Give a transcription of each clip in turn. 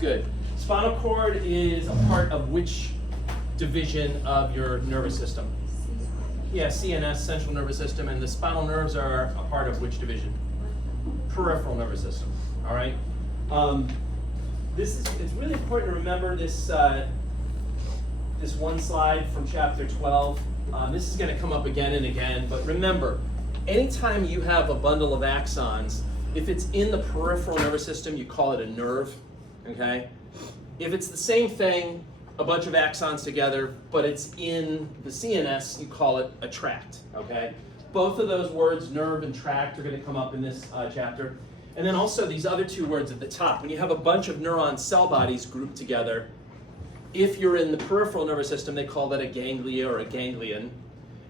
Good. Spinal cord is a part of which division of your nervous system? Yeah, CNS, central nervous system, and the spinal nerves are a part of which division? Peripheral nervous system. All right. It's really important to remember this this one slide from chapter 12. This is going to come up again and again, but remember, anytime you have a bundle of axons, if it's in the peripheral nervous system, you call it a nerve. Okay. If it's the same thing, a bunch of axons together, but it's in the CNS, you call it a tract, okay? Both of those words, nerve and tract, are going to come up in this chapter. And then also these other two words at the top. When you have a bunch of neuron cell bodies grouped together, if you're in the peripheral nervous system, they call that a ganglia or a ganglion.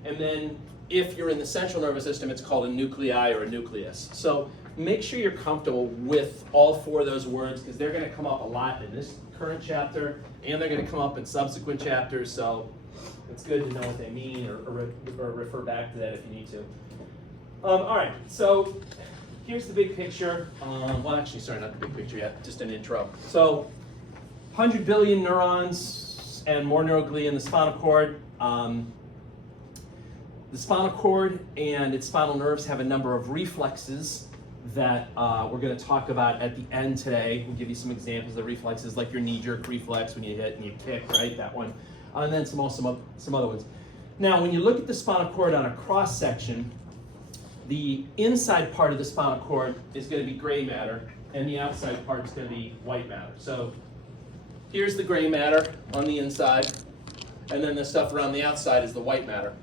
And then if you're in the central nervous system, it's called a nuclei or a nucleus. So make sure you're comfortable with all four of those words, because they're going to come up a lot in this current chapter, and they're going to come up in subsequent chapters, so it's good to know what they mean or refer back to that if you need to. All right, so here's the big picture. Well, actually, sorry, not the big picture yet, just an intro. So 100 billion neurons and more neuroglia in the spinal cord. The spinal cord and its spinal nerves have a number of reflexes that we're going to talk about at the end today. We'll give you some examples of reflexes, like your knee-jerk reflex when you hit and you kick, right? That one. And then some other ones. Now, when you look at the spinal cord on a cross-section, the inside part of the spinal cord is going to be gray matter, and the outside part is going to be white matter. So here's the gray matter on the inside, and then the stuff around the outside is the white matter.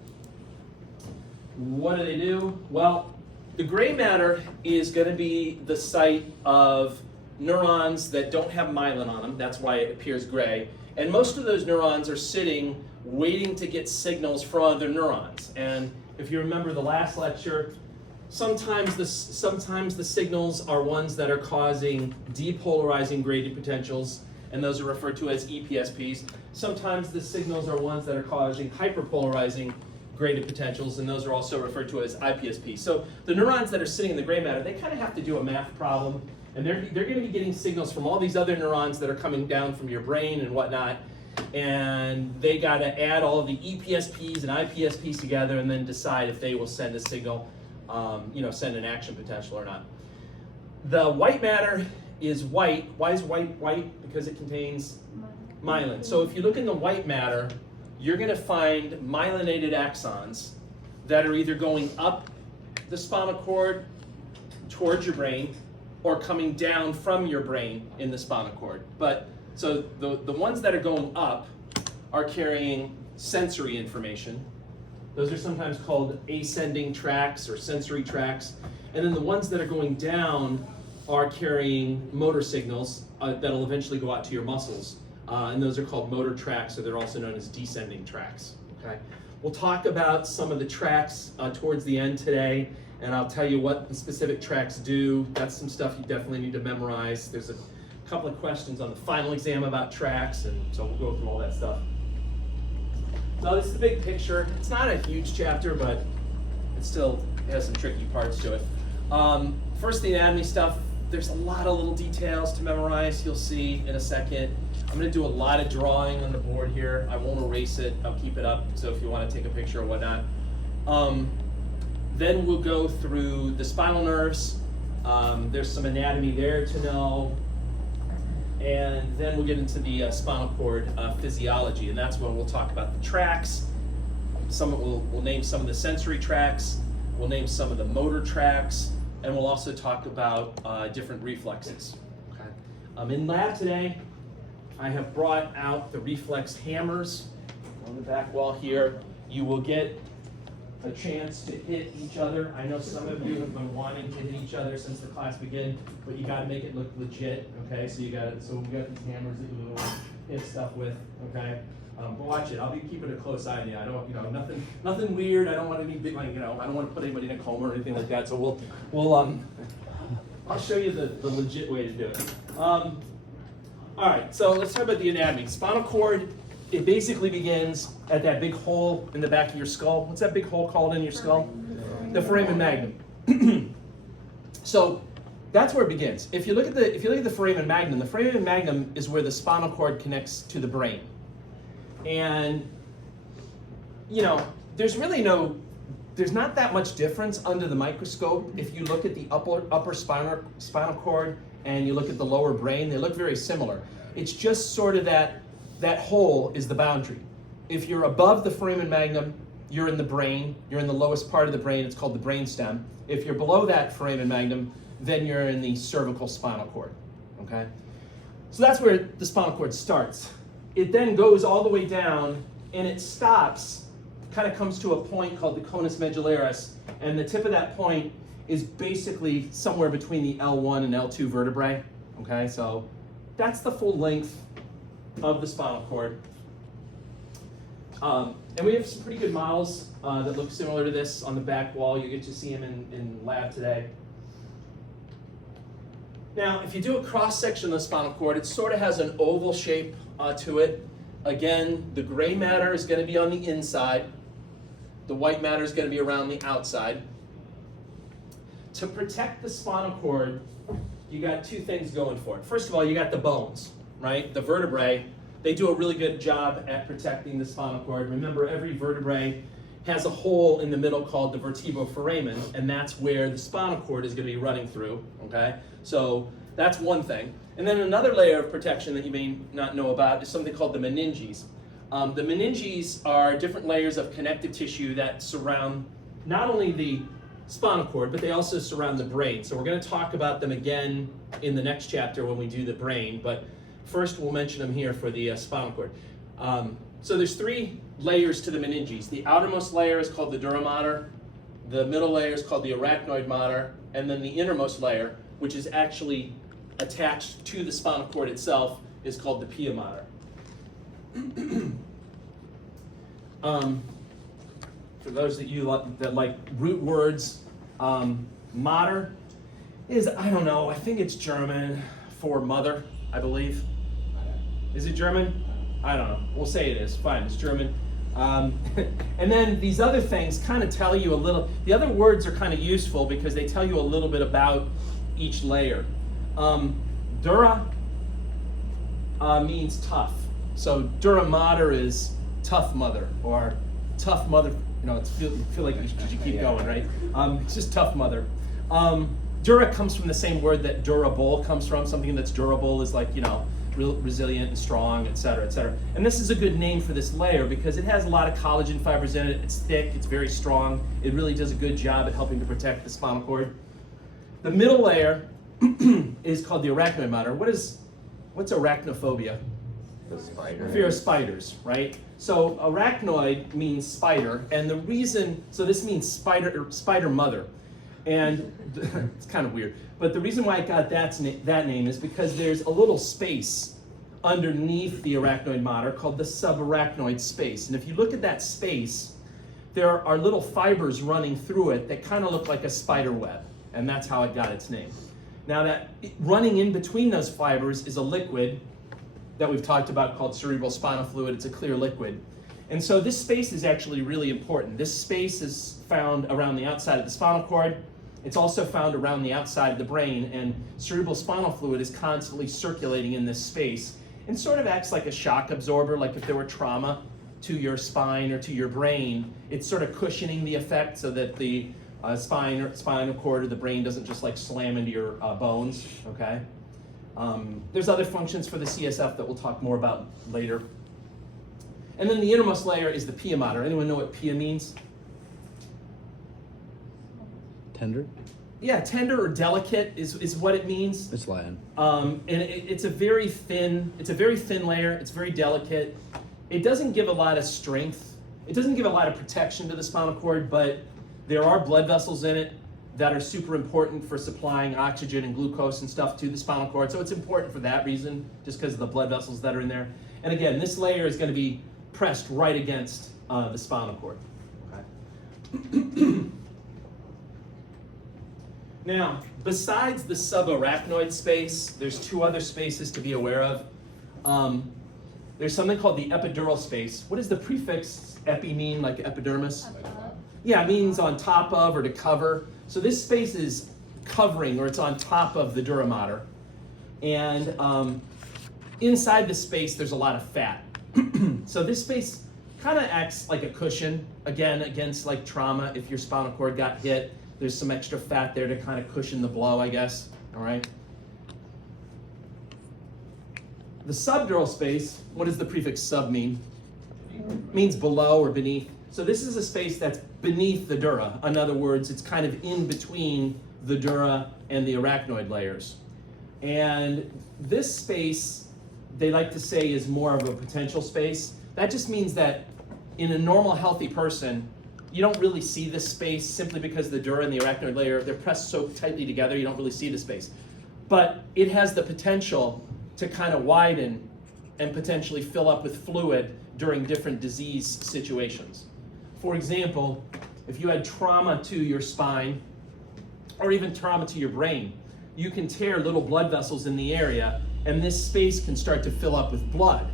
What do they do? Well, the gray matter is going to be the site of neurons that don't have myelin on them. That's why it appears gray. And most of those neurons are sitting, waiting to get signals from other neurons. And if you remember the last lecture, sometimes the signals are ones that are causing depolarizing gradient potentials, and those are referred to as EPSPs. Sometimes the signals are ones that are causing hyperpolarizing gradient potentials, and those are also referred to as IPSPs. So the neurons that are sitting in the gray matter, they kind of have to do a math problem, and they're going to be getting signals from all these other neurons that are coming down from your brain and whatnot, and they got to add all of the EPSPs and IPSPs together and then decide if they will send a signal, send an action potential or not. The white matter is white. Why is white white? Because it contains myelin. So if you look in the white matter, you're going to find myelinated axons that are either going up the spinal cord towards your brain or coming down from your brain in the spinal cord. But so the ones that are going up are carrying sensory information. Those are sometimes called ascending tracts or sensory tracts. And then the ones that are going down are carrying motor signals that'll eventually go out to your muscles. And those are called motor tracts, so they're also known as descending tracts. Okay, we'll talk about some of the tracts towards the end today, and I'll tell you what the specific tracts do. That's some stuff you definitely need to memorize. There's a couple of questions on the final exam about tracts, and so we'll go through all that stuff. So this is the big picture. It's not a huge chapter, but it still has some tricky parts to it. First, the anatomy stuff. There's a lot of little details to memorize, you'll see in a second. I'm going to do a lot of drawing on the board here. I won't erase it. I'll keep it up, so if you want to take a picture or whatnot. Then we'll go through the spinal nerves. There's some anatomy there to know. And then we'll get into the spinal cord physiology, and that's when we'll talk about the tracts. We'll name some of the sensory tracts. We'll name some of the motor tracts. And we'll also talk about different reflexes. Okay. In lab today, I have brought out the reflex hammers on the back wall here. You will get a chance to hit each other. I know some of you have been wanting to hit each other since the class began, but you got to make it look legit. Okay, so we got these hammers that you will hit stuff with. Okay. But watch it. I'll be keeping a close eye on you. I don't, nothing weird. I don't want any big, I don't want to put anybody in a coma or anything like that. So I'll show you the legit way to do it. All right. So let's talk about the anatomy. Spinal cord. It basically begins at that big hole in the back of your skull. What's that big hole called in your skull? The foramen magnum. So that's where it begins. If you look at the foramen magnum, the foramen magnum is where the spinal cord connects to the brain. And there's not that much difference under the microscope. If you look at the upper spinal cord and you look at the lower brain, they look very similar. It's just sort of that hole is the boundary. If you're above the foramen magnum, you're in the brain. You're in the lowest part of the brain. It's called the brainstem. If you're below that foramen magnum, then you're in the cervical spinal cord. Okay? So that's where the spinal cord starts. It then goes all the way down, and it stops, kind of comes to a point called the conus medullaris, and the tip of that point is basically somewhere between the L1 and L2 vertebrae. Okay, so that's the full length of the spinal cord. And we have some pretty good models that look similar to this on the back wall. You get to see them in lab today. Now, if you do a cross-section of the spinal cord, it sort of has an oval shape to it. Again, the gray matter is going to be on the inside. The white matter is going to be around the outside. To protect the spinal cord, you got two things going for it. First of all, you got the bones, right? The vertebrae, they do a really good job at protecting the spinal cord. Remember, every vertebrae has a hole in the middle called the vertebroforamen, and that's where the spinal cord is going to be running through, okay? So that's one thing. And then another layer of protection that you may not know about is something called the meninges. The meninges are different layers of connective tissue that surround not only the spinal cord, but they also surround the brain. So we're going to talk about them again in the next chapter when we do the brain, but first we'll mention them here for the spinal cord. So there's three layers to the meninges. The outermost layer is called the dura mater, the middle layer is called the arachnoid mater, and then the innermost layer, which is actually attached to the spinal cord itself, is called the pia mater. For those that that like root words, mater is, I don't know, I think it's German for mother, I believe. Is it German? I don't know. We'll say it is. Fine, it's German. And then these other things kind of tell you a little, the other words are kind of useful because they tell you a little bit about each layer. Dura means tough. So dura mater is tough mother, or tough mother, feel like you should keep going, right? It's just tough mother. Dura comes from the same word that durable comes from. Something that's durable is like, resilient and strong, et cetera, et cetera. And this is a good name for this layer because it has a lot of collagen fibers in it. It's thick, it's very strong. It really does a good job at helping to protect the spinal cord. The middle layer is called the arachnoid mater. What's arachnophobia? The spider. Fear of spiders, right? So arachnoid means spider, and the reason, so this means spider mother. And it's kind of weird, but the reason why it got that name is because there's a little space underneath the arachnoid mater called the subarachnoid space. And if you look at that space, there are little fibers running through it that kind of look like a spider web, and that's how it got its name. Now that running in between those fibers is a liquid that we've talked about called cerebral spinal fluid. It's a clear liquid. And so this space is actually really important. This space is found around the outside of the spinal cord. It's also found around the outside of the brain, and cerebral spinal fluid is constantly circulating in this space and sort of acts like a shock absorber, like if there were trauma to your spine or to your brain, it's sort of cushioning the effect so that the spinal cord or the brain doesn't just like slam into your bones, okay? There's other functions for the CSF that we'll talk more about later. And then the innermost layer is the pia mater. Anyone know what pia means? Tender? Yeah, tender or delicate is what it means. It's Latin. And it's a very thin layer. It's very delicate. It doesn't give a lot of strength. It doesn't give a lot of protection to the spinal cord, but there are blood vessels in it that are super important for supplying oxygen and glucose and stuff to the spinal cord. So it's important for that reason, just because of the blood vessels that are in there. And again, this layer is going to be pressed right against the spinal cord. Okay. Now, besides the subarachnoid space, there's two other spaces to be aware of. There's something called the epidural space. What does the prefix epi mean, like epidermis? Yeah, it means on top of or to cover. So this space is covering, or it's on top of the dura mater. And inside the space, there's a lot of fat. So this space kind of acts like a cushion, again, against like trauma. If your spinal cord got hit, there's some extra fat there to kind of cushion the blow, I guess, all right? The subdural space, what does the prefix sub mean? It means below or beneath. So this is a space that's beneath the dura. In other words, it's kind of in between the dura and the arachnoid layers. And this space, they like to say, is more of a potential space. That just means that in a normal, healthy person, you don't really see this space simply because the dura and the arachnoid layer, they're pressed so tightly together, you don't really see the space. But it has the potential to kind of widen and potentially fill up with fluid during different disease situations. For example, if you had trauma to your spine or even trauma to your brain, you can tear little blood vessels in the area, and this space can start to fill up with blood.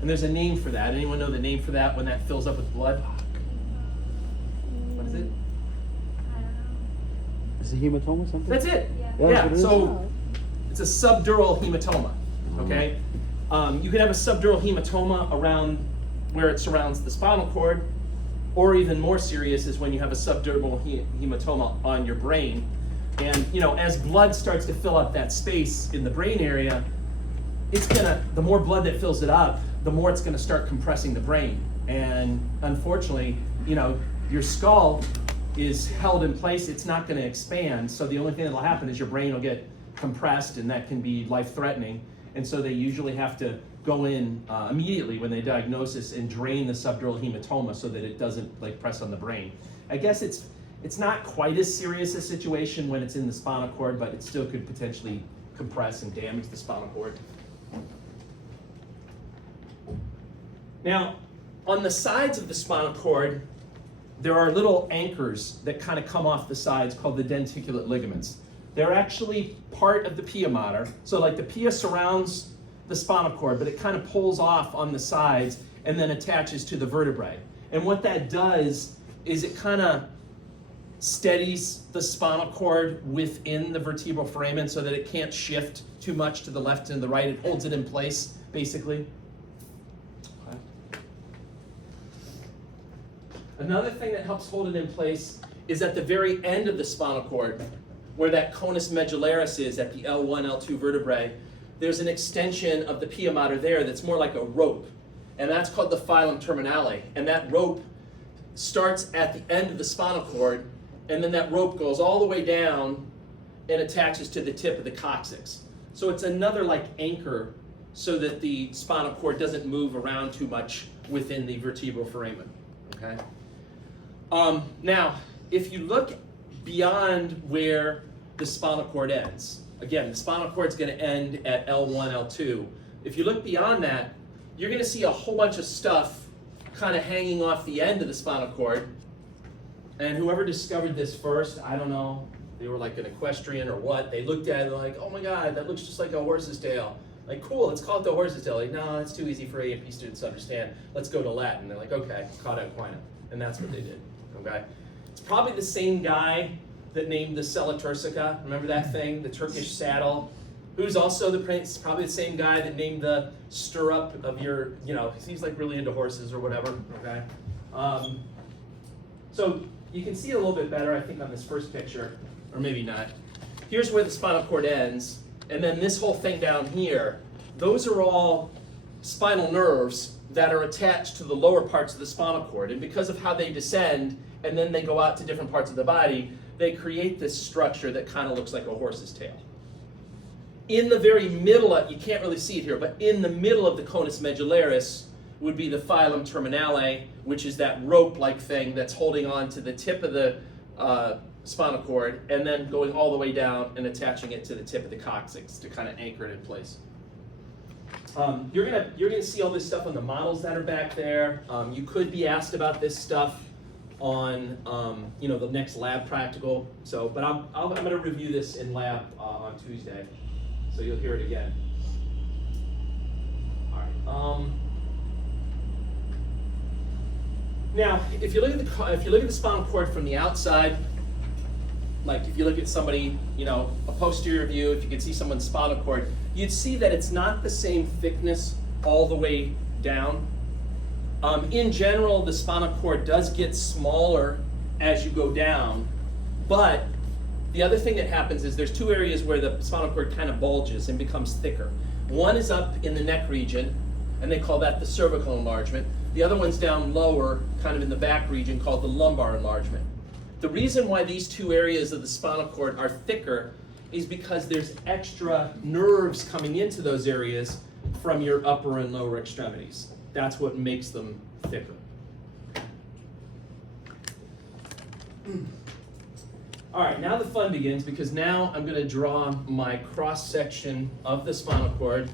And there's a name for that. Anyone know the name for that when that fills up with blood? What is it? I don't know. Is it hematoma something? That's it. Yeah. Yeah, that's what it is? So it's a subdural hematoma, okay? You can have a subdural hematoma around where it surrounds the spinal cord, or even more serious is when you have a subdural hematoma on your brain. And you know, as blood starts to fill up that space in the brain area, the more blood that fills it up, the more it's gonna start compressing the brain. And unfortunately, you know, your skull is held in place, it's not gonna expand, so the only thing that'll happen is your brain will get compressed, and that can be life-threatening. And so they usually have to go in immediately when they diagnose this and drain the subdural hematoma so that it doesn't like press on the brain. I guess it's not quite as serious a situation when it's in the spinal cord, but it still could potentially compress and damage the spinal cord. Now, on the sides of the spinal cord, there are little anchors that kind of come off the sides called the denticulate ligaments. They're actually part of the pia mater. So like the pia surrounds the spinal cord, but it kind of pulls off on the sides and then attaches to the vertebrae. And what that does is it kind of steadies the spinal cord within the vertebral foramen so that it can't shift too much to the left and the right. It holds it in place, basically. Okay. Another thing that helps hold it in place is at the very end of the spinal cord, where that conus medullaris is at the L1, L2 vertebrae, there's an extension of the pia mater there that's more like a rope, and that's called the filum terminale. And that rope starts at the end of the spinal cord, and then that rope goes all the way down and attaches to the tip of the coccyx. So it's another like anchor so that the spinal cord doesn't move around too much within the vertebral foramen, okay? Now, if you look beyond where the spinal cord ends, again, the spinal cord's gonna end at L1, L2. If you look beyond that, you're gonna see a whole bunch of stuff kind of hanging off the end of the spinal cord. And whoever discovered this first, I don't know, they were like an equestrian or what, they looked at it like, oh my God, that looks just like a horse's tail. Like, cool, let's call it the horse's tail. Like, no, that's too easy for A&P students to understand. Let's go to Latin. They're like, okay, cauda equina. And that's what they did, okay? It's probably the same guy that named the Sella Turcica. Remember that thing, the Turkish saddle? Who's also probably the same guy that named the stirrup of your, you know, he's like really into horses or whatever, okay? So you can see it a little bit better, I think, on this first picture, or maybe not. Here's where the spinal cord ends, and then this whole thing down here, those are all spinal nerves that are attached to the lower parts of the spinal cord. And because of how they descend, and then they go out to different parts of the body, they create this structure that kind of looks like a horse's tail. In the very middle, you can't really see it here, but in the middle of the conus medullaris would be the filum terminale, which is that rope-like thing that's holding on to the tip of the spinal cord and then going all the way down and attaching it to the tip of the coccyx to kind of anchor it in place. You're gonna see all this stuff on the models that are back there. You could be asked about this stuff on the next lab practical. So, but I'm gonna review this in lab on Tuesday, so you'll hear it again. All right. Now, if you look at the spinal cord from the outside, like if you look at somebody, you know, a posterior view, if you could see someone's spinal cord, you'd see that it's not the same thickness all the way down. In general, the spinal cord does get smaller as you go down, but the other thing that happens is there's two areas where the spinal cord kind of bulges and becomes thicker. One is up in the neck region, and they call that the cervical enlargement. The other one's down lower, kind of in the back region, called the lumbar enlargement. The reason why these two areas of the spinal cord are thicker is because there's extra nerves coming into those areas from your upper and lower extremities. That's what makes them thicker. All right, now the fun begins, because now I'm going to draw my cross section of the spinal cord.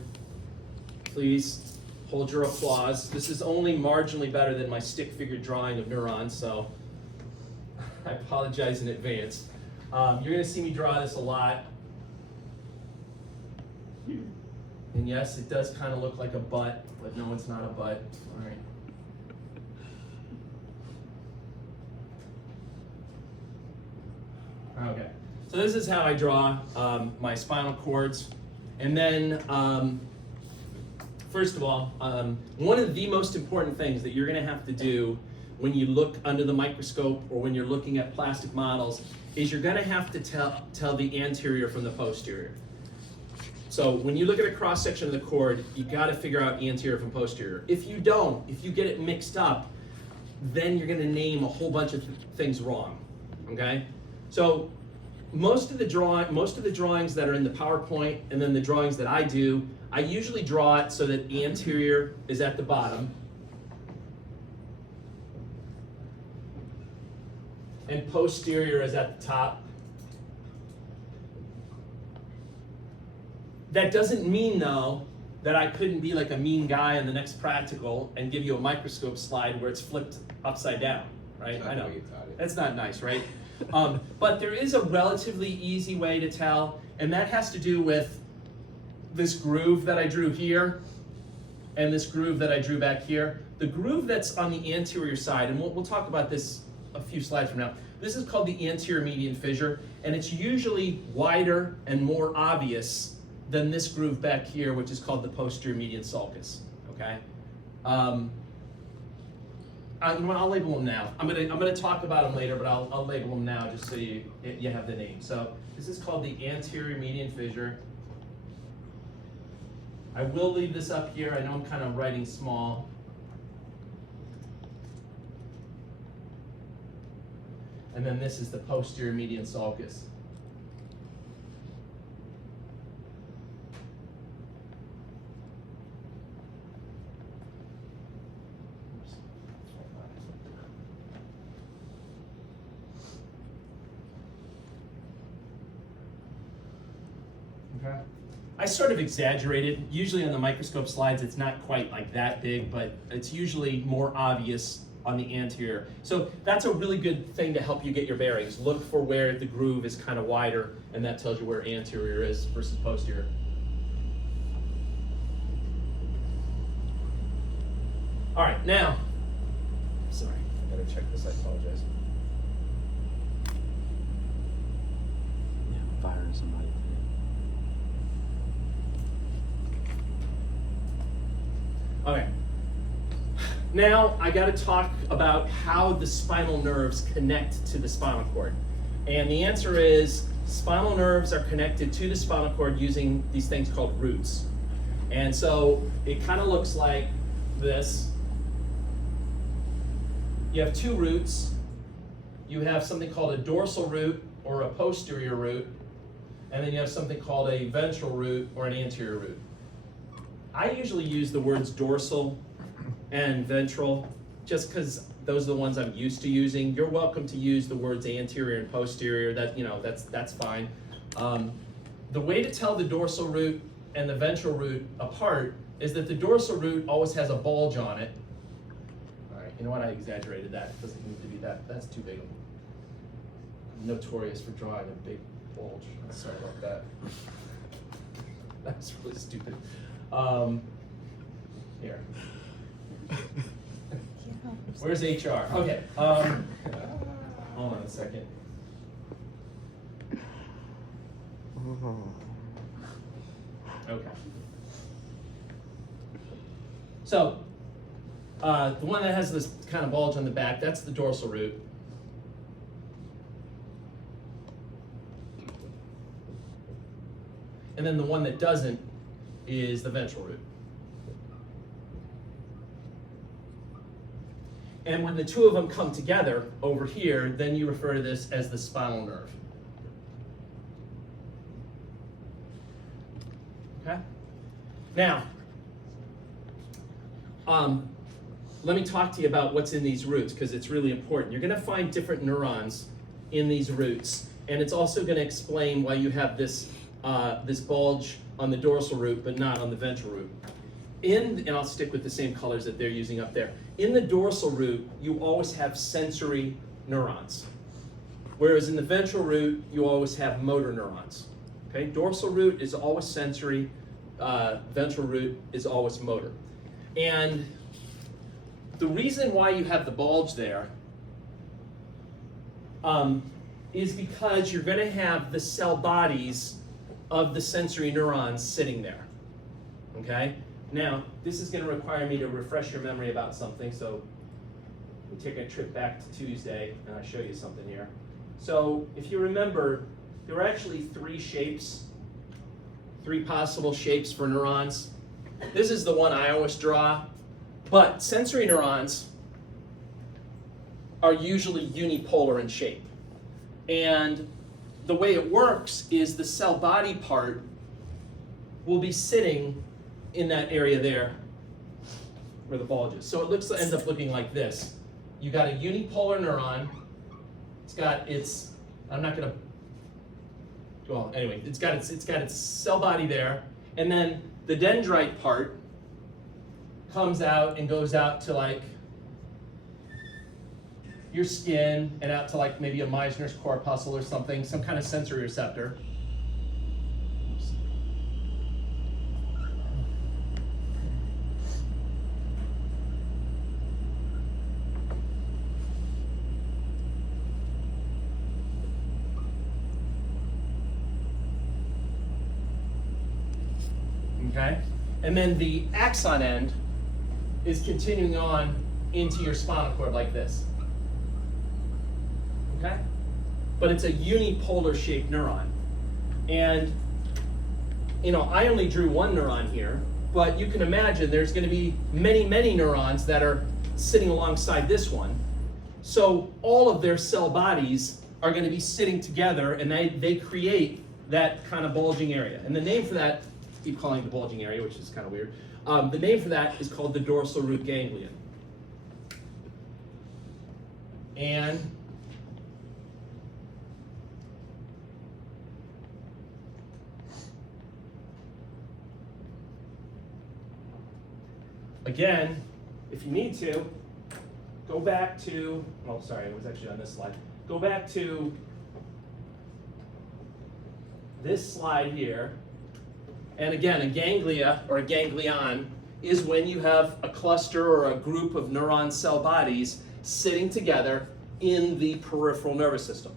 Please hold your applause. This is only marginally better than my stick figure drawing of neurons, so I apologize in advance. You're going to see me draw this a lot. And yes, it does kind of look like a butt, but no, it's not a butt. All right. Okay, so this is how I draw my spinal cords. And then, first of all, one of the most important things that you're going to have to do when you look under the microscope or when you're looking at plastic models is you're going to have to tell the anterior from the posterior. So when you look at a cross section of the cord, you got to figure out anterior from posterior. If you don't, if you get it mixed up, then you're going to name a whole bunch of things wrong. Okay? So most of the drawings that are in the PowerPoint and then the drawings that I do, I usually draw it so that anterior is at the bottom and posterior is at the top. That doesn't mean, though, that I couldn't be like a mean guy in the next practical and give you a microscope slide where it's flipped upside down, right? I know. That's not nice, right? But there is a relatively easy way to tell, and that has to do with this groove that I drew here and this groove that I drew back here. The groove that's on the anterior side, and we'll talk about this a few slides from now, this is called the anterior median fissure, and it's usually wider and more obvious than this groove back here, which is called the posterior median sulcus, okay? You know what, I'll label them now. I'm gonna talk about them later, but I'll label them now just so you have the name. So this is called the anterior median fissure. I will leave this up here. I know I'm kind of writing small. And then this is the posterior median sulcus. Okay. I sort of exaggerated. Usually on the microscope slides, it's not quite like that big, but it's usually more obvious on the anterior. So that's a really good thing to help you get your bearings. Look for where the groove is kind of wider, and that tells you where anterior is versus posterior. All right, now, sorry, I gotta check this, I apologize. Yeah, firing somebody. Okay. Now I got to talk about how the spinal nerves connect to the spinal cord. And the answer is spinal nerves are connected to the spinal cord using these things called roots. And so it kind of looks like this. You have two roots. You have something called a dorsal root or a posterior root. And then you have something called a ventral root or an anterior root. I usually use the words dorsal and ventral just because those are the ones I'm used to using. You're welcome to use the words anterior and posterior. That's fine. The way to tell the dorsal root and the ventral root apart is that the dorsal root always has a bulge on it. All right, you know what? I exaggerated that. It doesn't need to be that. That's too big. I'm notorious for drawing a big bulge. Sorry about that. That's really stupid. Here. Where's HR? Okay. Hold on a second. Okay. So, the one that has this kind of bulge on the back, that's the dorsal root. And then the one that doesn't is the ventral root. And when the two of them come together over here, then you refer to this as the spinal nerve. Okay? Now, let me talk to you about what's in these roots, because it's really important. You're going to find different neurons in these roots, and it's also going to explain why you have this, this bulge on the dorsal root but not on the ventral root. And I'll stick with the same colors that they're using up there. In the dorsal root, you always have sensory neurons, whereas in the ventral root, you always have motor neurons. Okay? Dorsal root is always sensory, ventral root is always motor. And the reason why you have the bulge there is because you're going to have the cell bodies of the sensory neurons sitting there. Okay? Now, this is going to require me to refresh your memory about something, so we take a trip back to Tuesday and I'll show you something here. So, if you remember, there were actually three possible shapes for neurons. This is the one I always draw, but sensory neurons are usually unipolar in shape. And the way it works is the cell body part will be sitting in that area there where the bulge is. So it ends up looking like this. You got a unipolar neuron. It's got its, I'm not gonna, well, anyway, it's got its cell body there, and then the dendrite part comes out and goes out to like your skin and out to like maybe a Meissner's corpuscle or something, some kind of sensory receptor. Okay? And then the axon end is continuing on into your spinal cord like this. Okay? But it's a unipolar shaped neuron. And, you know, I only drew one neuron here, but you can imagine there's going to be many, many neurons that are sitting alongside this one. So all of their cell bodies are going to be sitting together, and they create that kind of bulging area. And the name for that, I keep calling it the bulging area, which is kind of weird. The name for that is called the dorsal root ganglion. And again, if you need to, go back to, oh, sorry, it was actually on this slide. Go back to this slide here. And again, a ganglia or a ganglion is when you have a cluster or a group of neuron cell bodies sitting together in the peripheral nervous system.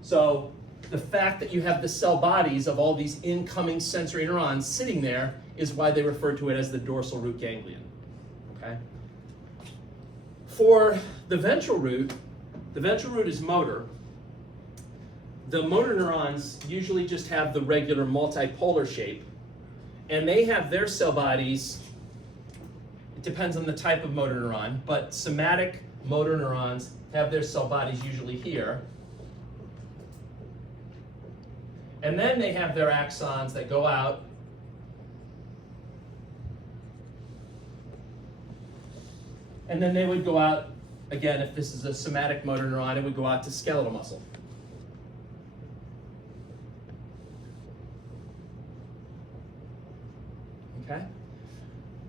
So the fact that you have the cell bodies of all these incoming sensory neurons sitting there is why they refer to it as the dorsal root ganglion. Okay? For the ventral root is motor. The motor neurons usually just have the regular multipolar shape, and they have their cell bodies, it depends on the type of motor neuron, but somatic motor neurons have their cell bodies usually here. And then they have their axons that go out and then they would go out, again, if this is a somatic motor neuron, it would go out to skeletal muscle. Okay?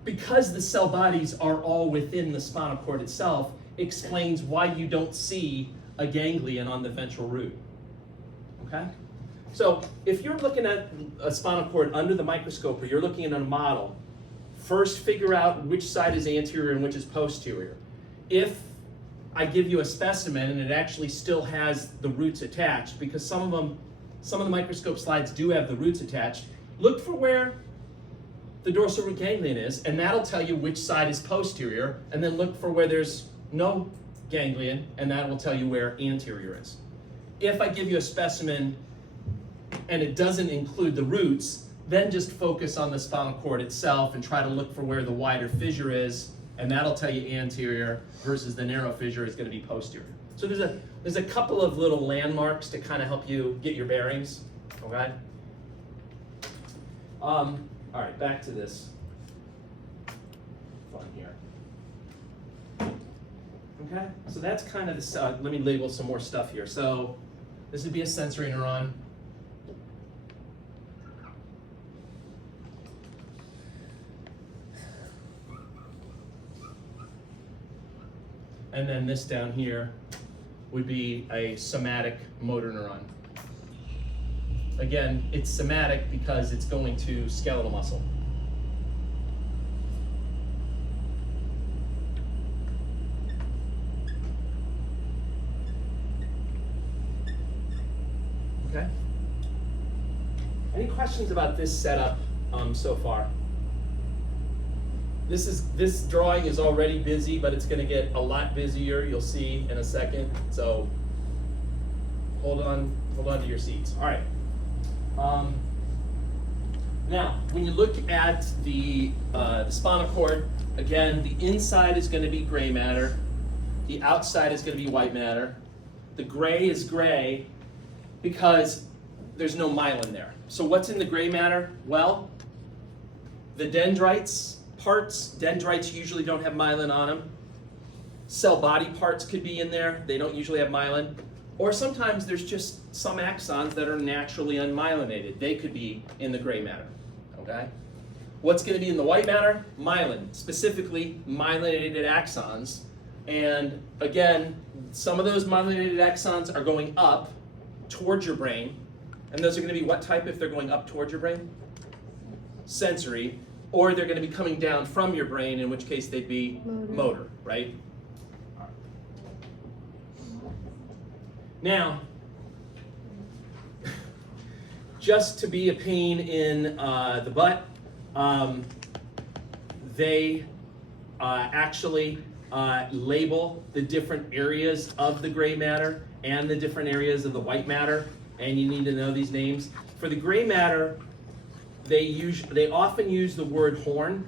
Because the cell bodies are all within the spinal cord itself, explains why you don't see a ganglion on the ventral root. Okay? So if you're looking at a spinal cord under the microscope or you're looking at a model, first figure out which side is anterior and which is posterior. If I give you a specimen and it actually still has the roots attached, because some of them some of the microscope slides do have the roots attached. Look for where the dorsal root ganglion is, and that'll tell you which side is posterior, and then look for where there's no ganglion, and that will tell you where anterior is. If I give you a specimen and it doesn't include the roots, then just focus on the spinal cord itself and try to look for where the wider fissure is, and that'll tell you anterior versus the narrow fissure is going to be posterior. So there's a couple of little landmarks to kind of help you get your bearings, okay? All right, back to this fun here. Okay, so that's kind of the, let me label some more stuff here. So this would be a sensory neuron. And then this down here would be a somatic motor neuron. Again, it's somatic because it's going to skeletal muscle. Okay? Any questions about this setup so far? This drawing is already busy, but it's going to get a lot busier. You'll see in a second. So hold on to your seats. All right. Now, when you look at the spinal cord, again, the inside is going to be gray matter. The outside is going to be white matter. The gray is gray because there's no myelin there. So what's in the gray matter? Well, the dendrites parts. Dendrites usually don't have myelin on them. Cell body parts could be in there. They don't usually have myelin. Or sometimes there's just some axons that are naturally unmyelinated. They could be in the gray matter, okay? What's going to be in the white matter? Myelin, specifically myelinated axons. And again, some of those myelinated axons are going up towards your brain. And those are going to be what type if they're going up towards your brain? Sensory. Or they're going to be coming down from your brain, in which case they'd be motor, right? Now, just to be a pain in the butt, they actually label the different areas of the gray matter and the different areas of the white matter, and you need to know these names. For the gray matter, they often use the word horn,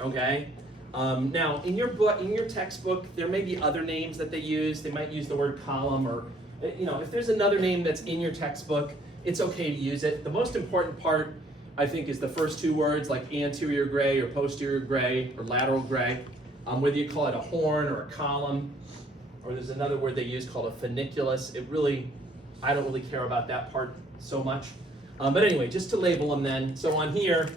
okay? Now, in your textbook, there may be other names that they use. They might use the word column, or if there's another name that's in your textbook, it's okay to use it. The most important part, I think, is the first two words, like anterior gray or posterior gray or lateral gray. Whether you call it a horn or a column, or there's another word they use called a funiculus. I don't really care about that part so much. But anyway, just to label them then. So on here,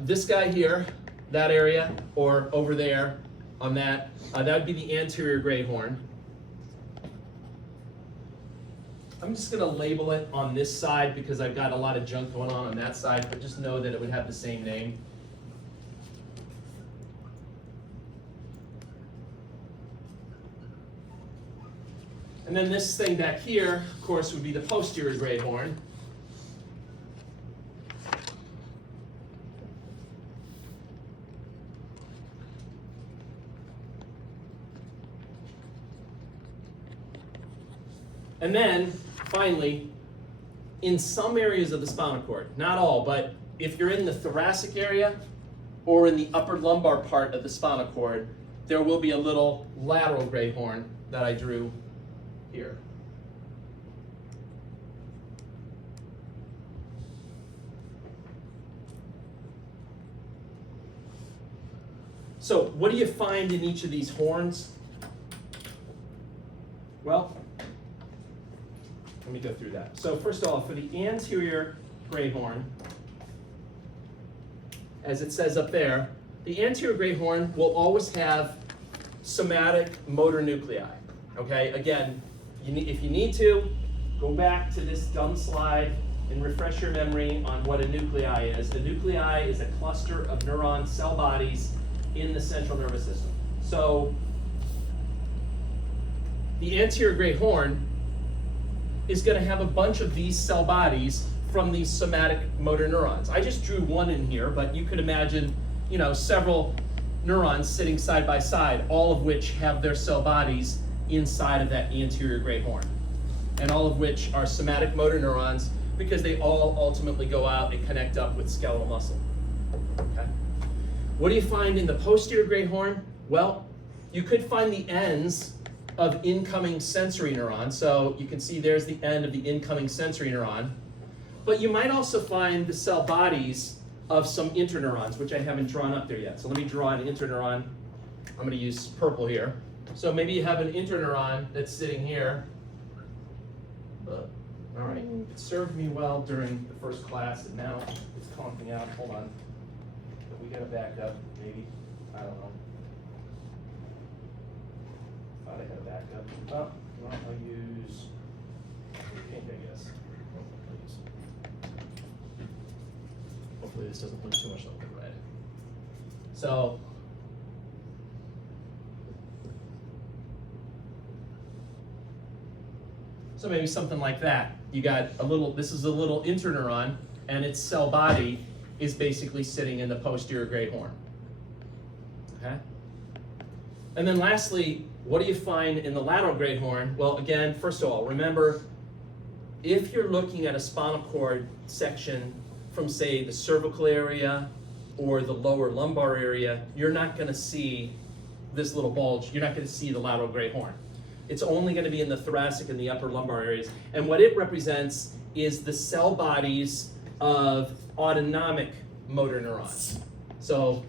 this guy here, that area, or over there on that would be the anterior gray horn. I'm just going to label it on this side because I've got a lot of junk going on that side, but just know that it would have the same name. And then this thing back here, of course, would be the posterior gray horn. And then, finally, in some areas of the spinal cord, not all, but if you're in the thoracic area or in the upper lumbar part of the spinal cord, there will be a little lateral gray horn that I drew here. So what do you find in each of these horns? Well, let me go through that. So first of all, for the anterior gray horn, as it says up there, the anterior gray horn will always have somatic motor nuclei. Okay, again, if you need to, go back to this dumb slide and refresh your memory on what a nuclei is. A nuclei is a cluster of neuron cell bodies in the central nervous system. So the anterior gray horn is going to have a bunch of these cell bodies from these somatic motor neurons. I just drew one in here, but you could imagine, several neurons sitting side by side, all of which have their cell bodies inside of that anterior great horn, and all of which are somatic motor neurons because they all ultimately go out and connect up with skeletal muscle. Okay. What do you find in the posterior great horn? Well, you could find the ends of incoming sensory neurons. So you can see there's the end of the incoming sensory neuron. But you might also find the cell bodies of some interneurons, which I haven't drawn up there yet. So let me draw an interneuron. I'm going to use purple here. So maybe you have an interneuron that's sitting here. All right, it served me well during the first class, and now it's conking out. Hold on. We got to back up, maybe. I don't know. Thought I had a backup. Oh, well, I'll use pink, I guess. Hopefully this doesn't look too much like the red. So maybe something like that. You got this is a little interneuron, and its cell body is basically sitting in the posterior great horn. Okay? And then lastly, what do you find in the lateral great horn? Well, again, first of all, remember, if you're looking at a spinal cord section from, say, the cervical area or the lower lumbar area, you're not going to see this little bulge. You're not going to see the lateral great horn. It's only going to be in the thoracic and the upper lumbar areas. And what it represents is the cell bodies of autonomic motor neurons. So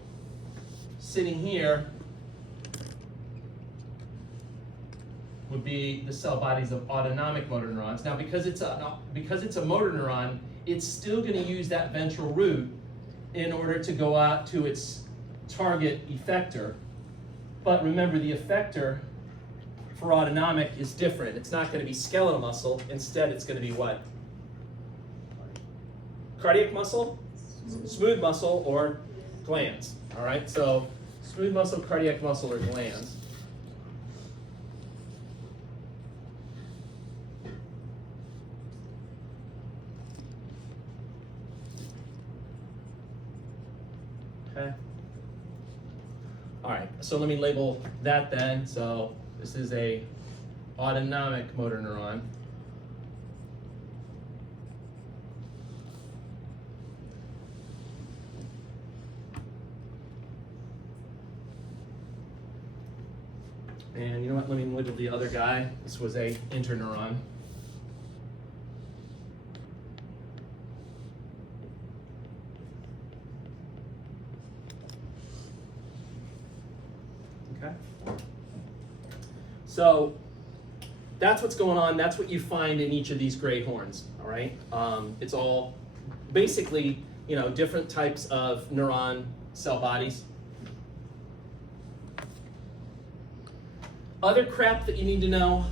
sitting here would be the cell bodies of autonomic motor neurons. Now, because it's a motor neuron, it's still going to use that ventral root in order to go out to its target effector. But remember, the effector for autonomic is different. It's not going to be skeletal muscle. Instead, it's going to be what? Cardiac muscle, smooth muscle, or glands. All right, so smooth muscle, cardiac muscle, or glands. Okay. All right, so let me label that then. So this is a autonomic motor neuron. And you know what, let me label the other guy. This was a interneuron. Okay. So that's what's going on. That's what you find in each of these gray horns. All right. It's all basically, different types of neuron cell bodies. Other crap that you need to know.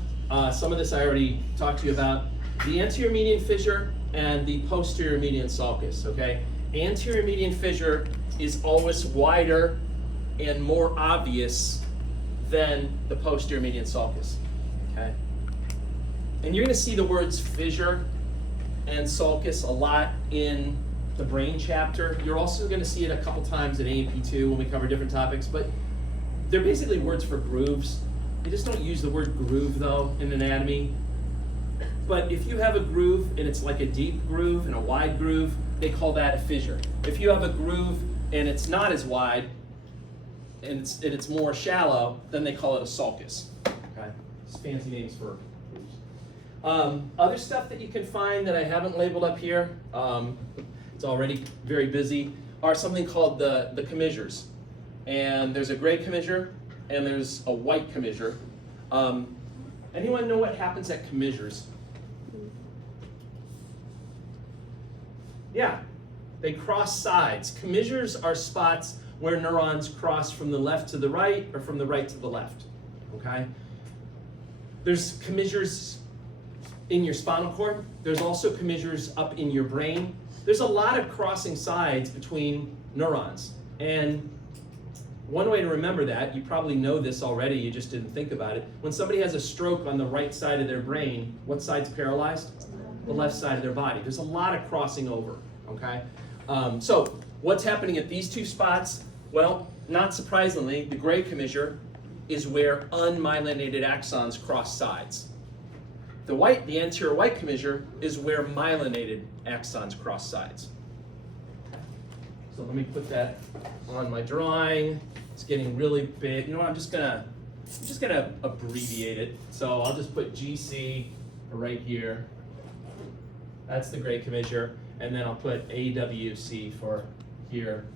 Some of this I already talked to you about. The anterior median fissure and the posterior median sulcus. Okay. Anterior median fissure is always wider and more obvious than the posterior median sulcus. Okay. And you're going to see the words fissure and sulcus a lot in the brain chapter. You're also going to see it a couple times in AAP2 when we cover different topics, but they're basically words for grooves. They just don't use the word groove though in anatomy. But if you have a groove and it's like a deep groove and a wide groove, they call that a fissure. If you have a groove and it's not as wide and it's more shallow, then they call it a sulcus. Okay, it's fancy names for grooves. Other stuff that you can find that I haven't labeled up here, it's already very busy, are something called the commissures. And there's a gray commissure and there's a white commissure. Anyone know what happens at commissures? Yeah, they cross sides. Commissures are spots where neurons cross from the left to the right or from the right to the left, okay? There's commissures in your spinal cord. There's also commissures up in your brain. There's a lot of crossing sides between neurons. And one way to remember that, you probably know this already, you just didn't think about it. When somebody has a stroke on the right side of their brain, what side's paralyzed? The left side of their body. There's a lot of crossing over, okay? So what's happening at these two spots? Well, not surprisingly, the gray commissure is where unmyelinated axons cross sides. The anterior white commissure is where myelinated axons cross sides. So let me put that on my drawing. It's getting really big. You know what, I'm just gonna abbreviate it. So I'll just put GC right here. That's the gray commissure. And then I'll put AWC for here.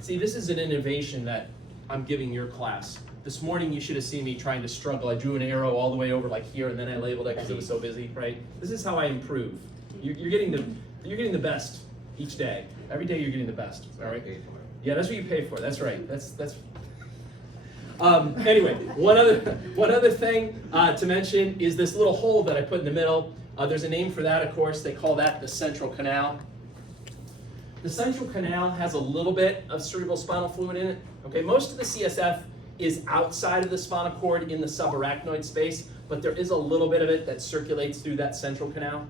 See, this is an innovation that I'm giving your class. This morning you should have seen me trying to struggle. I drew an arrow all the way over like here and then I labeled it because it was so busy, right? This is how I improve. You're getting the best each day. Every day you're getting the best, all right? Yeah, that's what you pay for. That's right. That's. Anyway, one other thing to mention is this little hole that I put in the middle. There's a name for that, of course. They call that the central canal. The central canal has a little bit of cerebral spinal fluid in it. Okay, most of the CSF is outside of the spinal cord in the subarachnoid space, but there is a little bit of it that circulates through that central canal.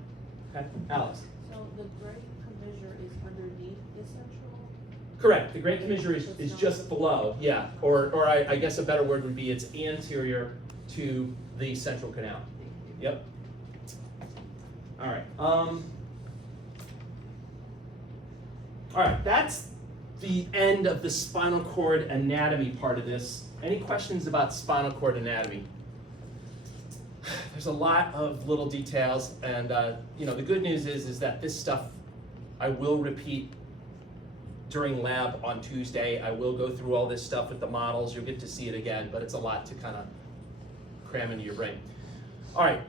Okay, Alex. So the gray commissure is underneath the central? Correct. The gray commissure is just below, yeah. Or I guess a better word would be it's anterior to the central canal. Yep. All right. All right, that's the end of the spinal cord anatomy part of this. Any questions about spinal cord anatomy? There's a lot of little details, and the good news is that this stuff I will repeat during lab on Tuesday. I will go through all this stuff with the models. You'll get to see it again, but it's a lot to kind of cram into your brain. All right,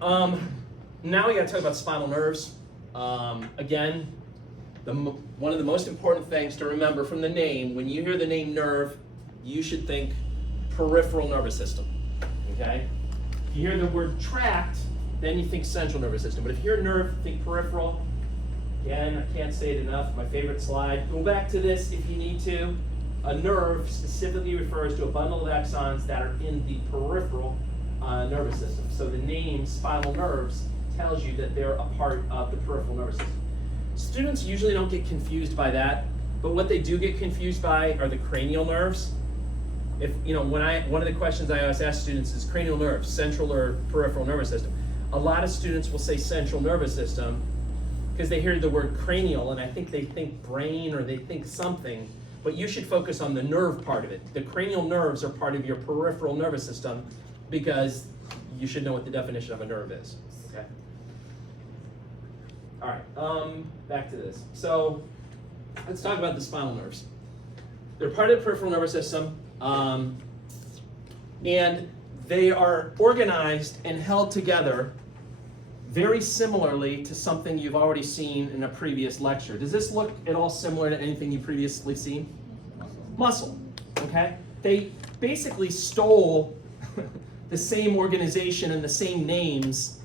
now we got to talk about spinal nerves. Again, one of the most important things to remember from the name, when you hear the name nerve, you should think peripheral nervous system, okay? If you hear the word tract, then you think central nervous system. But if you hear nerve, think peripheral. Again, I can't say it enough, my favorite slide. Go back to this if you need to. A nerve specifically refers to a bundle of axons that are in the peripheral nervous system. So the name spinal nerves tells you that they're a part of the peripheral nervous system. Students usually don't get confused by that, but what they do get confused by are the cranial nerves. If one of the questions I always ask students is cranial nerves, central or peripheral nervous system. A lot of students will say central nervous system because they hear the word cranial and I think they think brain or they think something, but you should focus on the nerve part of it. The cranial nerves are part of your peripheral nervous system because you should know what the definition of a nerve is. Okay. All right, back to this. So let's talk about the spinal nerves. They're part of the peripheral nervous system, and they are organized and held together very similarly to something you've already seen in a previous lecture. Does this look at all similar to anything you've previously seen? Muscle, okay? They basically stole the same organization and the same names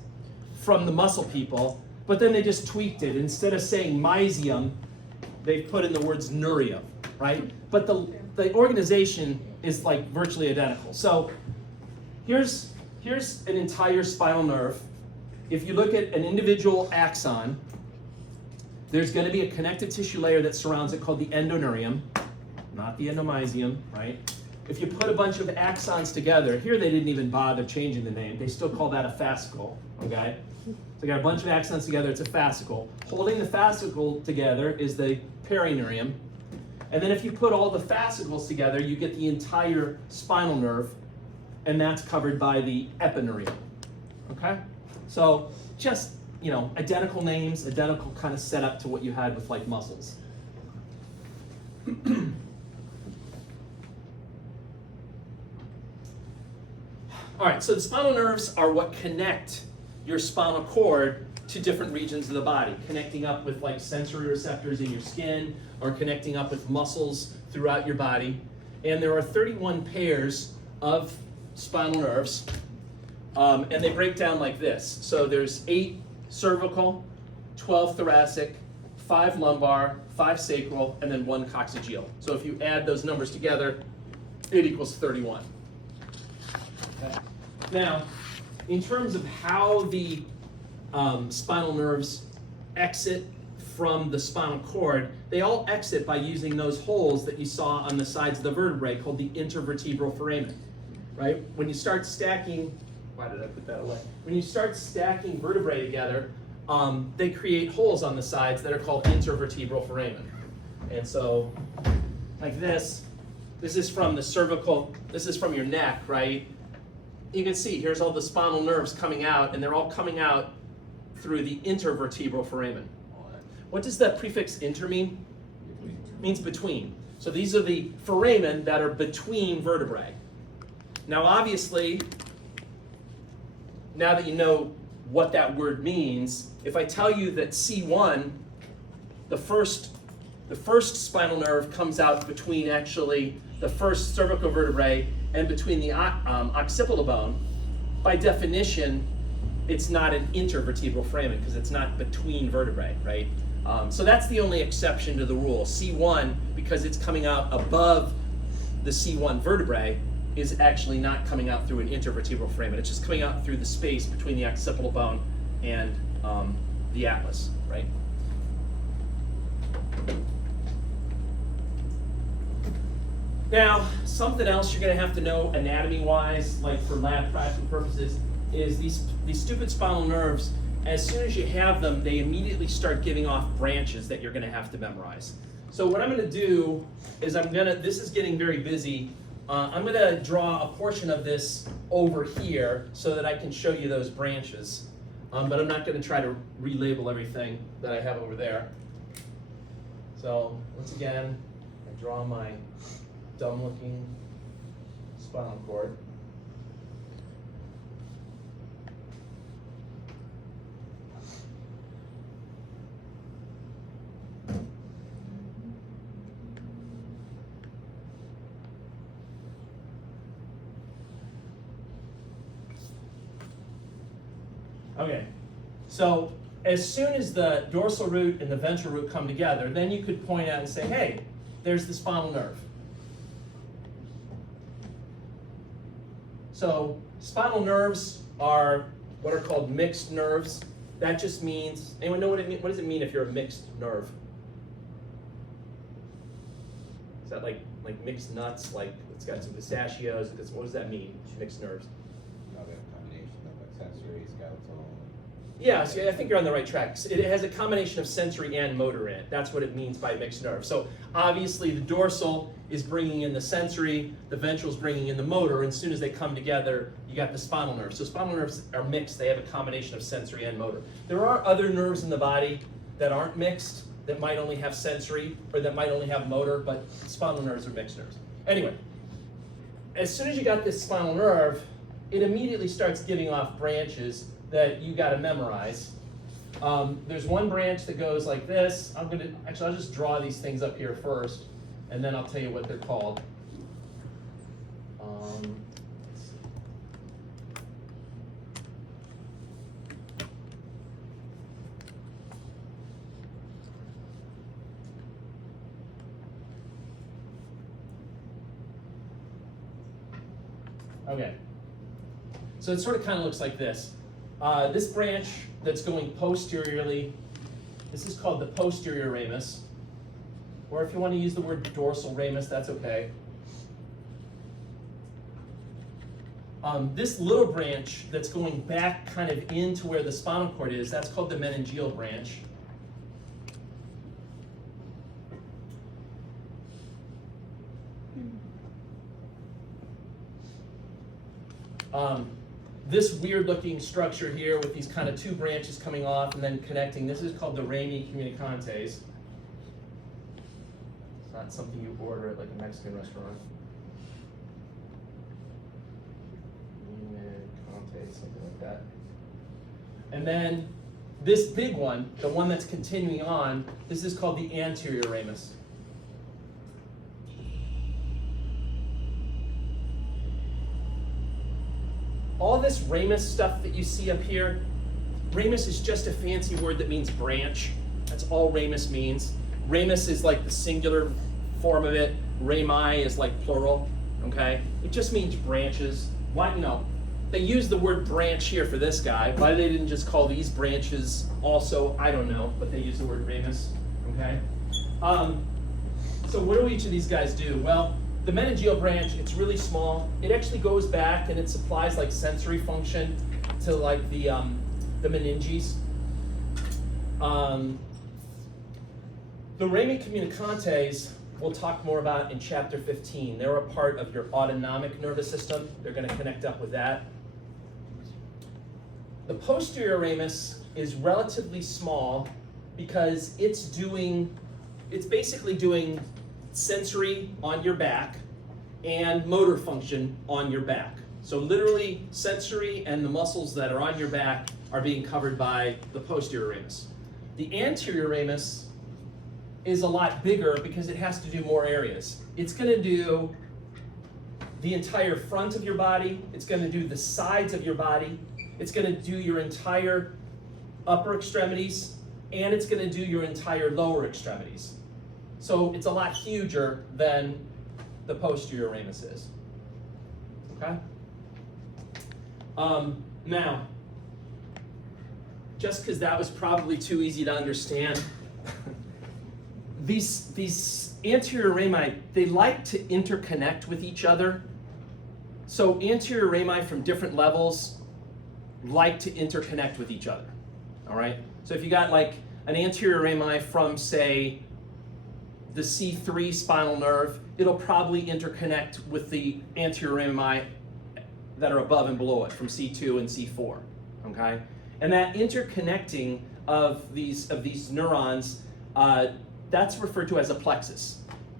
from the muscle people, but then they just tweaked it. Instead of saying mysium, they put in the words neurium, right? But the organization is like virtually identical. So here's an entire spinal nerve. If you look at an individual axon, there's going to be a connective tissue layer that surrounds it called the endoneurium, not the endomysium, right? If you put a bunch of axons together, here they didn't even bother changing the name. They still call that a fascicle, okay? So you got a bunch of axons together, it's a fascicle. Holding the fascicle together is the perineurium. And then if you put all the fascicles together, you get the entire spinal nerve, and that's covered by the epineurium, okay? So just, identical names, identical kind of setup to what you had with like muscles. All right, so the spinal nerves are what connect your spinal cord to different regions of the body, connecting up with like sensory receptors in your skin or connecting up with muscles throughout your body. And there are 31 pairs of spinal nerves, and they break down like this. So there's 8 cervical, 12 thoracic, 5 lumbar, 5 sacral, and then 1 coccygeal. So if you add those numbers together, it equals 31. Okay. Now, in terms of how the spinal nerves exit from the spinal cord, they all exit by using those holes that you saw on the sides of the vertebrae called the intervertebral foramen, right? When you start stacking, why did I put that away? When you start stacking vertebrae together, they create holes on the sides that are called intervertebral foramen. And so, like this is from the cervical, this is from your neck, right? You can see, here's all the spinal nerves coming out, and they're all coming out through the intervertebral foramen. What does that prefix inter mean? It means between. So these are the foramen that are between vertebrae. Now obviously, now that you know what that word means, if I tell you that C1, the first spinal nerve comes out between actually the first cervical vertebrae and between the occipital bone, by definition, it's not an intervertebral foramen because it's not between vertebrae, right? So that's the only exception to the rule. C1, because it's coming out above the C1 vertebrae, is actually not coming out through an intervertebral foramen. It's just coming out through the space between the occipital bone and the atlas, right? Now, something else you're going to have to know anatomy-wise, like for lab practical purposes, is these stupid spinal nerves, as soon as you have them, they immediately start giving off branches that you're going to have to memorize. So what I'm going to do is this is getting very busy, I'm going to draw a portion of this over here so that I can show you those branches. But I'm not going to try to relabel everything that I have over there. So once again, I draw my dumb-looking spinal cord. Okay, so as soon as the dorsal root and the ventral root come together, then you could point out and say, hey, there's the spinal nerve. So spinal nerves are what are called mixed nerves. That just means, anyone know what it means? What does it mean if you're a mixed nerve? Is that like mixed nuts, like it's got some pistachios? What does that mean, mixed nerves? Another combination of like sensory, skeletal. Yeah, so I think you're on the right track. It has a combination of sensory and motor in it. That's what it means by mixed nerve. So obviously the dorsal is bringing in the sensory, the ventral is bringing in the motor, and as soon as they come together, you got the spinal nerve. So spinal nerves are mixed. They have a combination of sensory and motor. There are other nerves in the body that aren't mixed, that might only have sensory, or that might only have motor, but spinal nerves are mixed nerves. Anyway, as soon as you got this spinal nerve, it immediately starts giving off branches that you got to memorize. There's one branch that goes like this. I'll just draw these things up here first, and then I'll tell you what they're called. Okay, so it sort of kind of looks like this. This branch that's going posteriorly, this is called the posterior ramus. Or if you want to use the word dorsal ramus, that's okay. This little branch that's going back kind of into where the spinal cord is, that's called the meningeal branch. This weird looking structure here with these kind of two branches coming off and then connecting, this is called the rami communicantes. It's not something you order at like a Mexican restaurant. Communicantes, something like that. And then this big one, the one that's continuing on, this is called the anterior ramus. All this ramus stuff that you see up here, ramus is just a fancy word that means branch. That's all ramus means. Ramus is like the singular form of it. Rami is like plural, okay? It just means branches. Why, they use the word branch here for this guy. Why they didn't just call these branches also, I don't know, but they use the word ramus, okay? So what do each of these guys do? Well, the meningeal branch, it's really small. It actually goes back and it supplies like sensory function to like the meninges. The rami communicantes we'll talk more about in chapter 15. They're a part of your autonomic nervous system. They're going to connect up with that. The posterior ramus is relatively small because it's basically doing sensory on your back and motor function on your back. So literally sensory and the muscles that are on your back are being covered by the posterior ramus. The anterior ramus is a lot bigger because it has to do more areas. It's going to do the entire front of your body. It's going to do the sides of your body. It's going to do your entire upper extremities, and it's going to do your entire lower extremities. So it's a lot huger than the posterior ramus is. Okay? Now, just because that was probably too easy to understand, these anterior rami, they like to interconnect with each other. So anterior rami from different levels like to interconnect with each other. All right? So if you got like an anterior rami from, say, the C3 spinal nerve, it'll probably interconnect with the anterior rami that are above and below it from C2 and C4. Okay? And that interconnecting of these neurons, that's referred to as a plexus.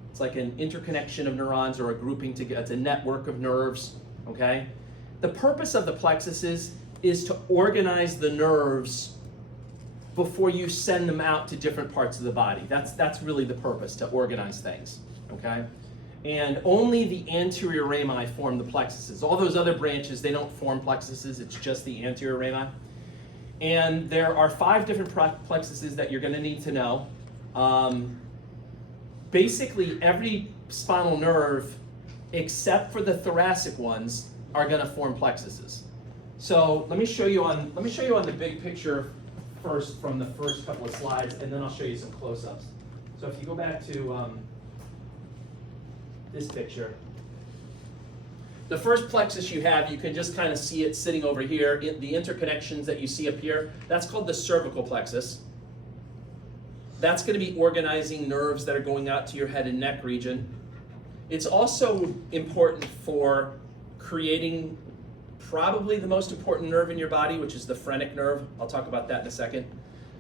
It's like an interconnection of neurons or a grouping together. It's a network of nerves, okay? The purpose of the plexuses is to organize the nerves before you send them out to different parts of the body. That's really the purpose, to organize things, okay? And only the anterior rami form the plexuses. All those other branches, they don't form plexuses, it's just the anterior rami. And there are 5 different plexuses that you're gonna need to know. Basically, every spinal nerve, except for the thoracic ones, are going to form plexuses. So let me show you on the big picture first from the first couple of slides, and then I'll show you some close-ups. So if you go back to this picture, the first plexus you have, you can just kind of see it sitting over here. The interconnections that you see up here, that's called the cervical plexus. That's going to be organizing nerves that are going out to your head and neck region. It's also important for creating probably the most important nerve in your body, which is the phrenic nerve. I'll talk about that in a second.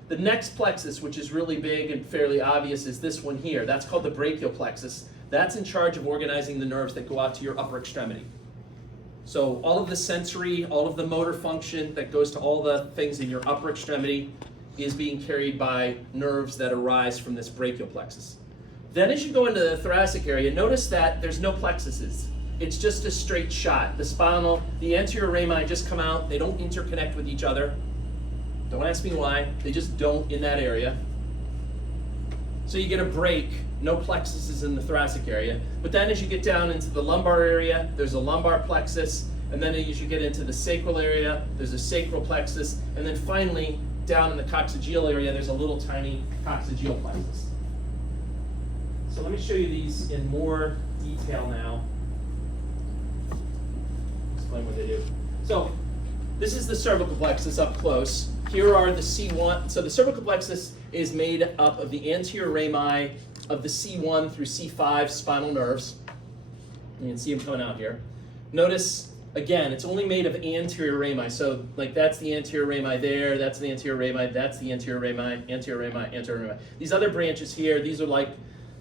The next plexus, which is really big and fairly obvious, is this one here. That's called the brachial plexus. That's in charge of organizing the nerves that go out to your upper extremity. So all of the sensory, all of the motor function that goes to all the things in your upper extremity is being carried by nerves that arise from this brachial plexus. Then as you go into the thoracic area, notice that there's no plexuses. It's just a straight shot. The anterior rami just come out. They don't interconnect with each other. Don't ask me why. They just don't in that area. So you get a break, no plexuses in the thoracic area. But then as you get down into the lumbar area, there's a lumbar plexus. And then as you get into the sacral area, there's a sacral plexus. And then finally, down in the coccygeal area, there's a little tiny coccygeal plexus. So let me show you these in more detail now. Explain what they do. So this is the cervical plexus up close. Here are the C1. So the cervical plexus is made up of the anterior rami of the C1 through C5 spinal nerves. You can see them coming out here. Notice, again, it's only made of anterior rami. So like that's the anterior rami there, that's the anterior rami, that's the anterior rami, anterior rami, anterior rami. These other branches here, these are like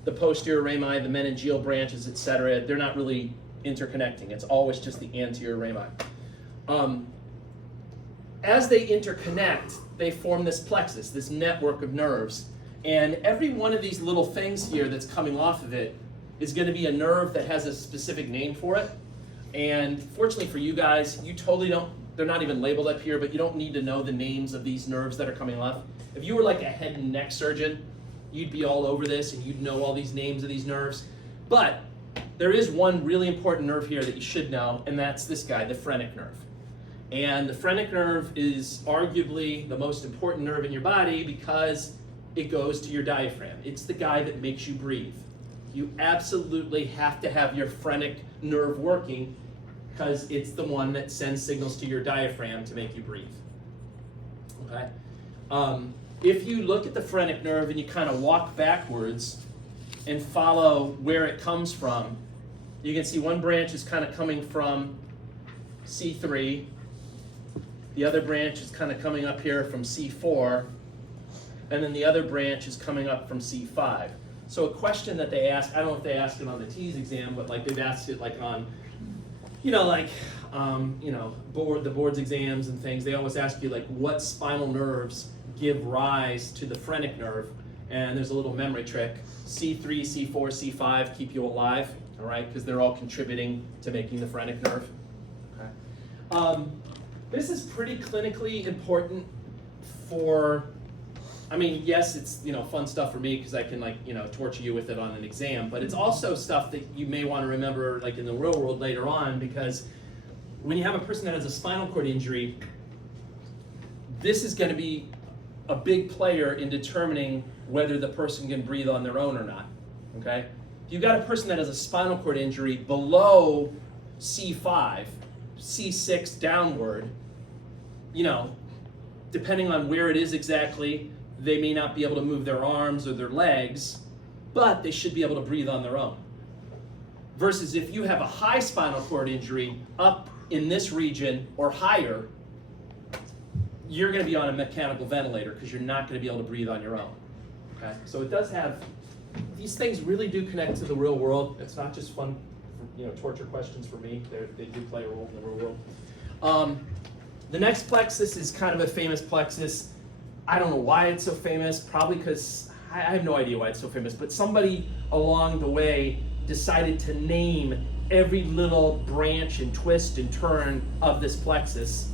the posterior rami, the meningeal branches, etc. They're not really interconnecting. It's always just the anterior rami. As they interconnect, they form this plexus, this network of nerves. And every one of these little things here that's coming off of it is going to be a nerve that has a specific name for it. And fortunately for you guys, you totally don't they're not even labeled up here, but you don't need to know the names of these nerves that are coming off. If you were like a head and neck surgeon, you'd be all over this and you'd know all these names of these nerves. But there is one really important nerve here that you should know, and that's this guy, the phrenic nerve. And the phrenic nerve is arguably the most important nerve in your body because it goes to your diaphragm. It's the guy that makes you breathe. You absolutely have to have your phrenic nerve working because it's the one that sends signals to your diaphragm to make you breathe. Okay? If you look at the phrenic nerve and you kind of walk backwards and follow where it comes from, you can see one branch is kind of coming from C3. The other branch is kind of coming up here from C4. And then the other branch is coming up from C5. So a question that they ask, I don't know if they asked it on the TEAS exam, but like they've asked it like on, the board's exams and things. They always ask you like what spinal nerves give rise to the phrenic nerve. And there's a little memory trick. C3, C4, C5 keep you alive, all right? Because they're all contributing to making the phrenic nerve. Okay. This is pretty clinically important for, yes, it's fun stuff for me because I can torture you with it on an exam, but it's also stuff that you may want to remember like in the real world later on, because when you have a person that has a spinal cord injury, this is going to be a big player in determining whether the person can breathe on their own or not. Okay? If you've got a person that has a spinal cord injury below C5, C6 downward, depending on where it is exactly, they may not be able to move their arms or their legs, but they should be able to breathe on their own. Versus if you have a high spinal cord injury up in this region or higher, you're going to be on a mechanical ventilator because you're not going to be able to breathe on your own. Okay? So it does have, these things really do connect to the real world. It's not just fun, torture questions for me. They do play a role in the real world. The next plexus is kind of a famous plexus. I don't know why it's so famous, probably because, I have no idea why it's so famous, but somebody along the way decided to name every little branch and twist and turn of this plexus.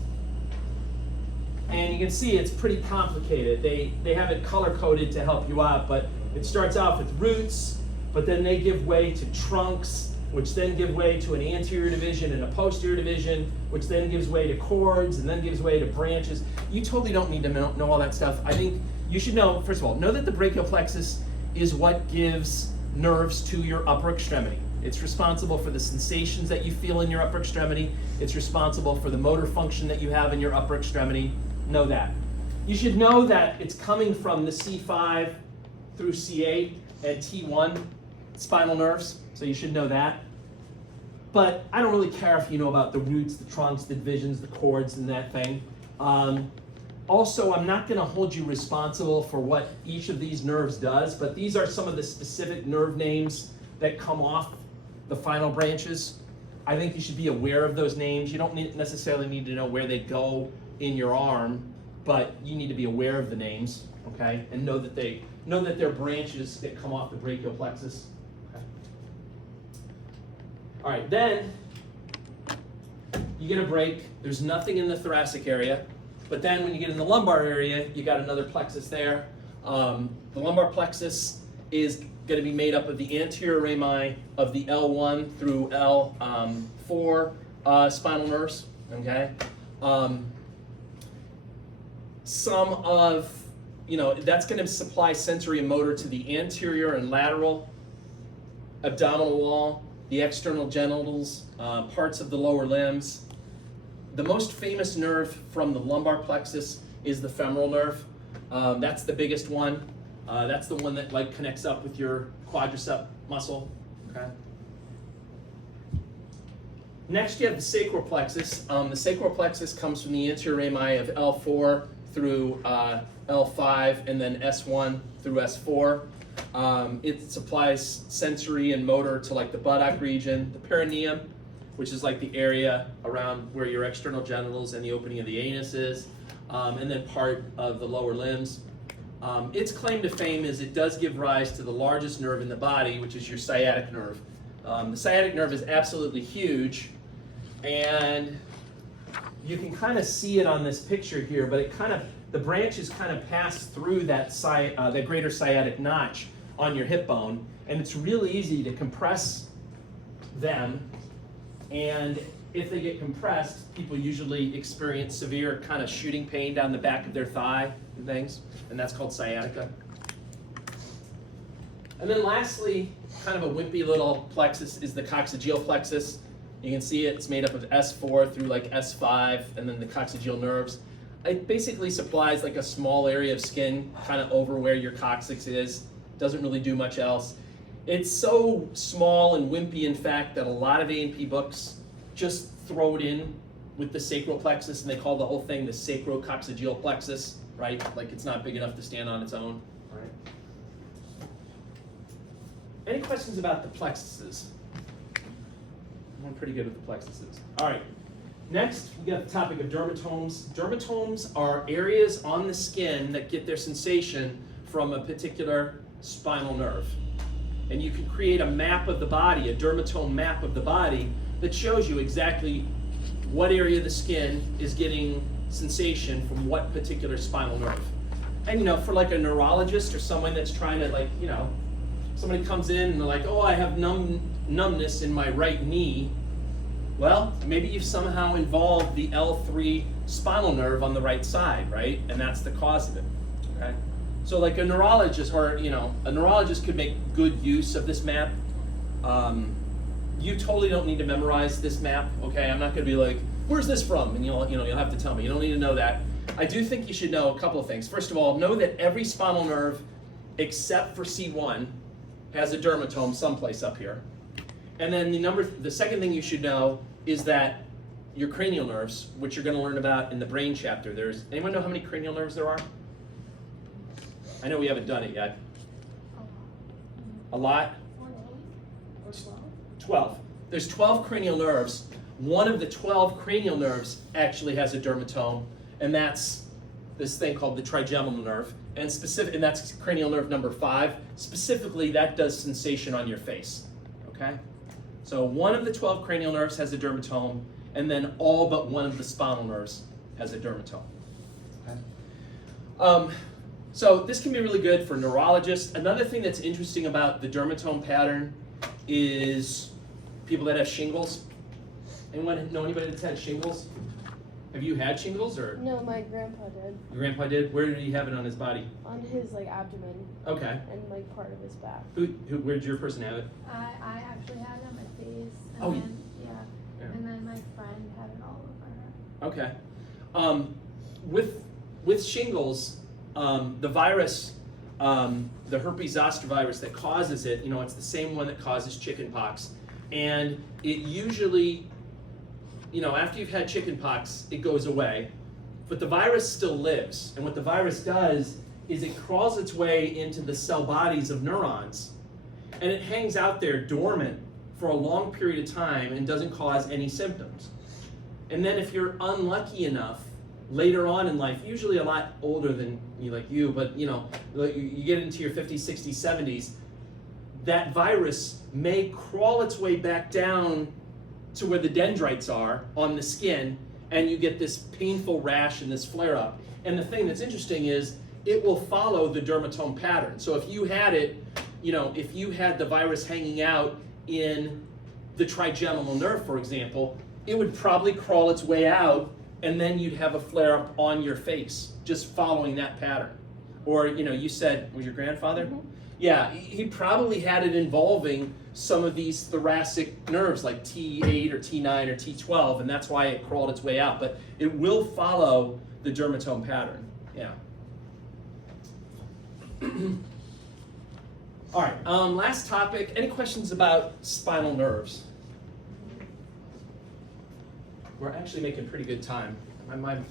And you can see it's pretty complicated. They have it color-coded to help you out, but it starts off with roots, but then they give way to trunks, which then give way to an anterior division and a posterior division, which then gives way to cords, and then gives way to branches. You totally don't need to know all that stuff. I think you should know, first of all, know that the brachial plexus is what gives nerves to your upper extremity. It's responsible for the sensations that you feel in your upper extremity. It's responsible for the motor function that you have in your upper extremity. Know that. You should know that it's coming from the C5 through C8 and T1 spinal nerves, so you should know that. But I don't really care if you know about the roots, the trunks, the divisions, the cords, and that thing. Also, I'm not going to hold you responsible for what each of these nerves does, but these are some of the specific nerve names that come off the final branches. I think you should be aware of those names. You don't necessarily need to know where they go in your arm, but you need to be aware of the names, okay? And know that they're branches that come off the brachial plexus. Okay. All right, then you get a break. There's nothing in the thoracic area, but then when you get in the lumbar area, you got another plexus there. The lumbar plexus is going to be made up of the anterior rami of the L1 through L4 spinal nerves, okay? Some of, that's going to supply sensory and motor to the anterior and lateral abdominal wall, the external genitals, parts of the lower limbs. The most famous nerve from the lumbar plexus is the femoral nerve. That's the biggest one. That's the one that connects up with your quadricep muscle. Okay. Next, you have the sacral plexus. The sacral plexus comes from the anterior rami of L4 through L5, and then S1 through S4. It supplies sensory and motor to the buttock region, the perineum, which is the area around where your external genitals and the opening of the anus is, and then part of the lower limbs. Its claim to fame is it does give rise to the largest nerve in the body, which is your sciatic nerve. The sciatic nerve is absolutely huge, and you can kind of see it on this picture here, but the branches kind of pass through that greater sciatic notch on your hip bone, and it's really easy to compress them. And if they get compressed, people usually experience severe kind of shooting pain down the back of their thigh and things, and that's called sciatica. And then lastly, kind of a wimpy little plexus is the coccygeal plexus. You can see it's made up of S4 through like S5, and then the coccygeal nerves. It basically supplies like a small area of skin kind of over where your coccyx is. Doesn't really do much else. It's so small and wimpy, in fact, that a lot of A&P books just throw it in with the sacral plexus, and they call the whole thing the sacrococcygeal plexus, right? Like it's not big enough to stand on its own, right? Any questions about the plexuses? I'm pretty good with the plexuses. All right, next we got the topic of dermatomes. Dermatomes are areas on the skin that get their sensation from a particular spinal nerve. And you can create a map of the body, a dermatome map of the body, that shows you exactly what area of the skin is getting sensation from what particular spinal nerve. And you know, for like a neurologist or someone that's trying to like, you know, somebody comes in and they're like, oh, I have numbness in my right knee. Well, maybe you've somehow involved the L3 spinal nerve on the right side, right? And that's the cause of it, okay? So like a neurologist, or you know, a neurologist could make good use of this map. You totally don't need to memorize this map, okay? I'm not gonna be like, where's this from? And you'll have to tell me. You don't need to know that. I do think you should know a couple of things. First of all, know that every spinal nerve, except for C1, has a dermatome someplace up here. And then the second thing you should know is that your cranial nerves, which you're gonna learn about in the brain chapter, anyone know how many cranial nerves there are? I know we haven't done it yet. A lot? 12. There's 12 cranial nerves. One of the 12 cranial nerves actually has a dermatome, and that's this thing called the trigeminal nerve. And that's cranial nerve number 5. Specifically, that does sensation on your face, okay? So one of the 12 cranial nerves has a dermatome, and then all but one of the spinal nerves has a dermatome. Okay? So this can be really good for neurologists. Another thing that's interesting about the dermatome pattern is people that have shingles. Anyone know anybody that's had shingles? Have you had shingles, or? No, my grandpa did. Your grandpa did? Where did he have it on his body? On his like abdomen. Okay. And like part of his back. Where did your person have it? I actually had it on my face, and Oh, then, yeah. and then my friend had it all over her. Okay. With shingles, the virus, the herpes zoster virus that causes it, you know, it's the same one that causes chickenpox, and it usually, you know, after you've had chickenpox, it goes away, but the virus still lives. And what the virus does is it crawls its way into the cell bodies of neurons, and it hangs out there dormant for a long period of time and doesn't cause any symptoms. And then if you're unlucky enough, later on in life, usually a lot older than you, but you know, you get into your 50s, 60s, 70s, that virus may crawl its way back down to where the dendrites are on the skin, and you get this painful rash and this flare-up. And the thing that's interesting is it will follow the dermatome pattern. So if you had it, you know, if you had the virus hanging out in the trigeminal nerve, for example, it would probably crawl its way out, and then you'd have a flare-up on your face, just following that pattern. Or, you know, you said, was your grandfather? Mm-hmm. Yeah, he probably had it involving some of these thoracic nerves like T8 or T9 or T12, and that's why it crawled its way out. But it will follow the dermatome pattern, yeah. All right, last topic. Any questions about spinal nerves? We're actually making pretty good time. I'm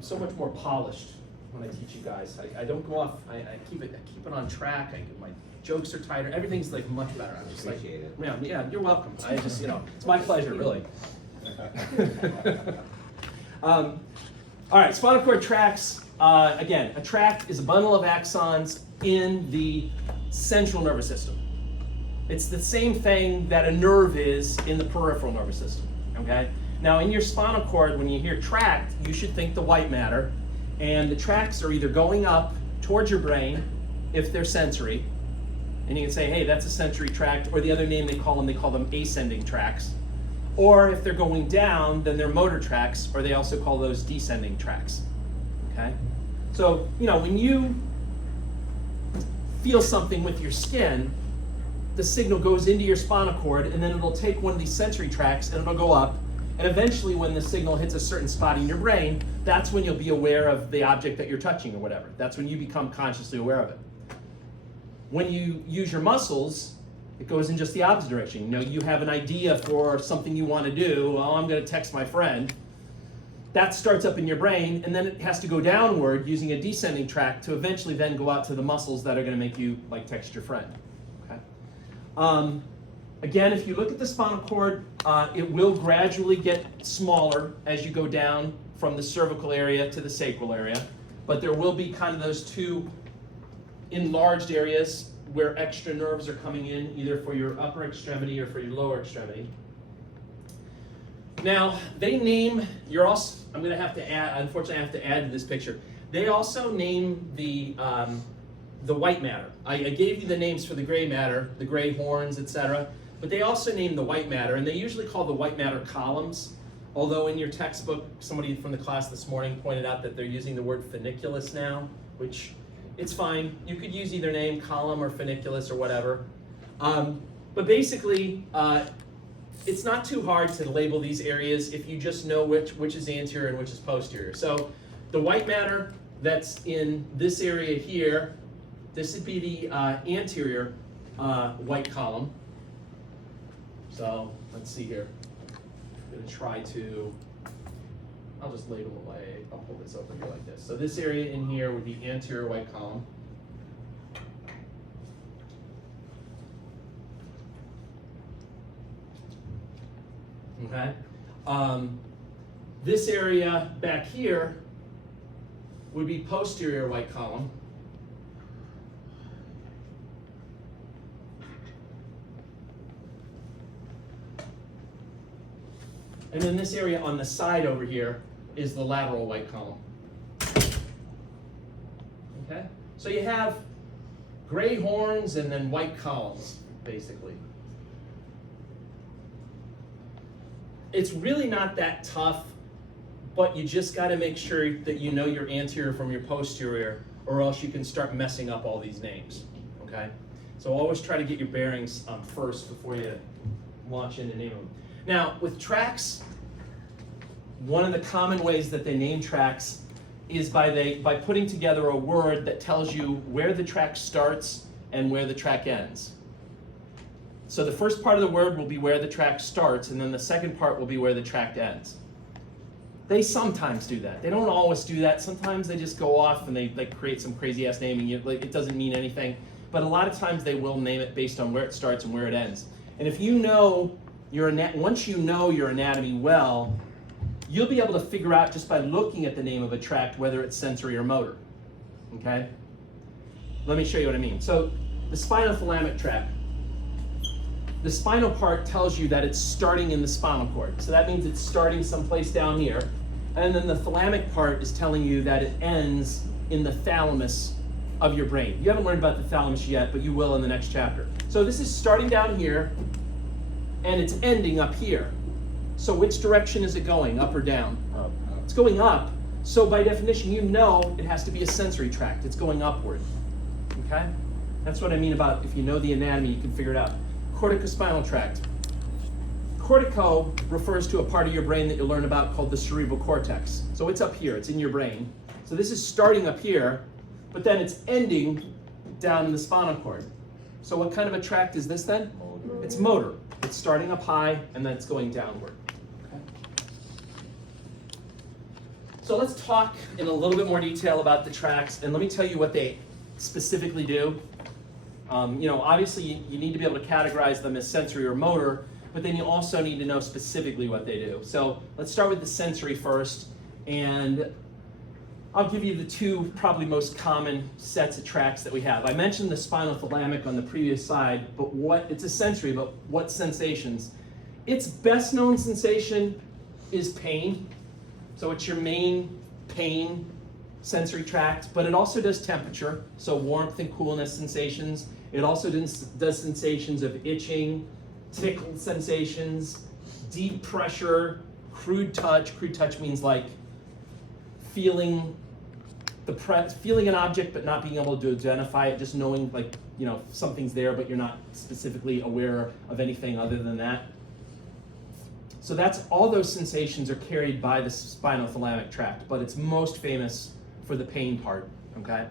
so much more polished when I teach you guys. I don't go off. I keep it on track. My jokes are tighter. Everything's like much better. I'm just Appreciate it. Yeah, you're welcome. I just, you know, it's my pleasure, really. All right, spinal cord tracts. Again, a tract is a bundle of axons in the central nervous system. It's the same thing that a nerve is in the peripheral nervous system, okay? Now in your spinal cord, when you hear tract, you should think the white matter, and the tracts are either going up towards your brain, if they're sensory, and you can say, hey, that's a sensory tract, or the other name they call them ascending tracts. Or if they're going down, then they're motor tracts, or they also call those descending tracts, okay? So, when you feel something with your skin, the signal goes into your spinal cord, and then it'll take one of these sensory tracts, and it'll go up, and eventually when the signal hits a certain spot in your brain, that's when you'll be aware of the object that you're touching or whatever. That's when you become consciously aware of it. When you use your muscles, it goes in just the opposite direction. You have an idea for something you want to do. Well, I'm going to text my friend. That starts up in your brain, and then it has to go downward using a descending tract to eventually then go out to the muscles that are going to make you text your friend. Okay. Again, if you look at the spinal cord, it will gradually get smaller as you go down from the cervical area to the sacral area, but there will be kind of those two enlarged areas where extra nerves are coming in, either for your upper extremity or for your lower extremity. Now, they name, I'm going to have to add, unfortunately I have to add to this picture, they also name the white matter. I gave you the names for the gray matter, the gray horns, etc., but they also name the white matter, and they usually call the white matter columns, although in your textbook, somebody from the class this morning pointed out that they're using the word funiculus now, which it's fine. You could use either name, column or funiculus or whatever. But basically, it's not too hard to label these areas if you just know which is anterior and which is posterior. So the white matter that's in this area here, this would be the anterior white column. So let's see here. I'm going to try to, I'll just label it away. I'll pull this over here like this. So this area in here would be anterior white column. Okay. This area back here would be posterior white column. And then this area on the side over here is the lateral white column. Okay? So you have gray horns and then white columns, basically. It's really not that tough, but you just got to make sure that you know your anterior from your posterior, or else you can start messing up all these names. Okay? So always try to get your bearings first before you launch into naming them. Now, with tracts, one of the common ways that they name tracts is by putting together a word that tells you where the tract starts and where the tract ends. So the first part of the word will be where the tract starts, and then the second part will be where the tract ends. They sometimes do that. They don't always do that. Sometimes they just go off and they create some crazy-ass naming. It doesn't mean anything. But a lot of times they will name it based on where it starts and where it ends. And if you know once you know your anatomy well, you'll be able to figure out just by looking at the name of a tract whether it's sensory or motor. Okay? Let me show you what I mean. So the spinothalamic tract. The spinal part tells you that it's starting in the spinal cord. So that means it's starting someplace down here. And then the thalamic part is telling you that it ends in the thalamus of your brain. You haven't learned about the thalamus yet, but you will in the next chapter. So this is starting down here, and it's ending up here. So which direction is it going, up or down? Up. It's going up. So by definition, you know it has to be a sensory tract. It's going upward. Okay? That's what I mean about if you know the anatomy, you can figure it out. Corticospinal tract. Cortico refers to a part of your brain that you'll learn about called the cerebral cortex. So it's up here, it's in your brain. So this is starting up here, but then it's ending down in the spinal cord. So what kind of a tract is this then? Motor. It's motor. It's starting up high and then it's going downward. Okay. So let's talk in a little bit more detail about the tracts, and let me tell you what they specifically do. Obviously you need to be able to categorize them as sensory or motor, but then you also need to know specifically what they do. So let's start with the sensory first, and I'll give you the two probably most common sets of tracts that we have. I mentioned the spinothalamic on the previous slide, but it's a sensory, but what sensations? Its best known sensation is pain. So it's your main pain sensory tract, but it also does temperature, so warmth and coolness sensations. It also does sensations of itching, tickle sensations, deep pressure, crude touch. Crude touch means like feeling feeling an object but not being able to identify it, just knowing like, you know, something's there but you're not specifically aware of anything other than that. So that's all those sensations are carried by the spinothalamic tract, but it's most famous for the pain part, okay?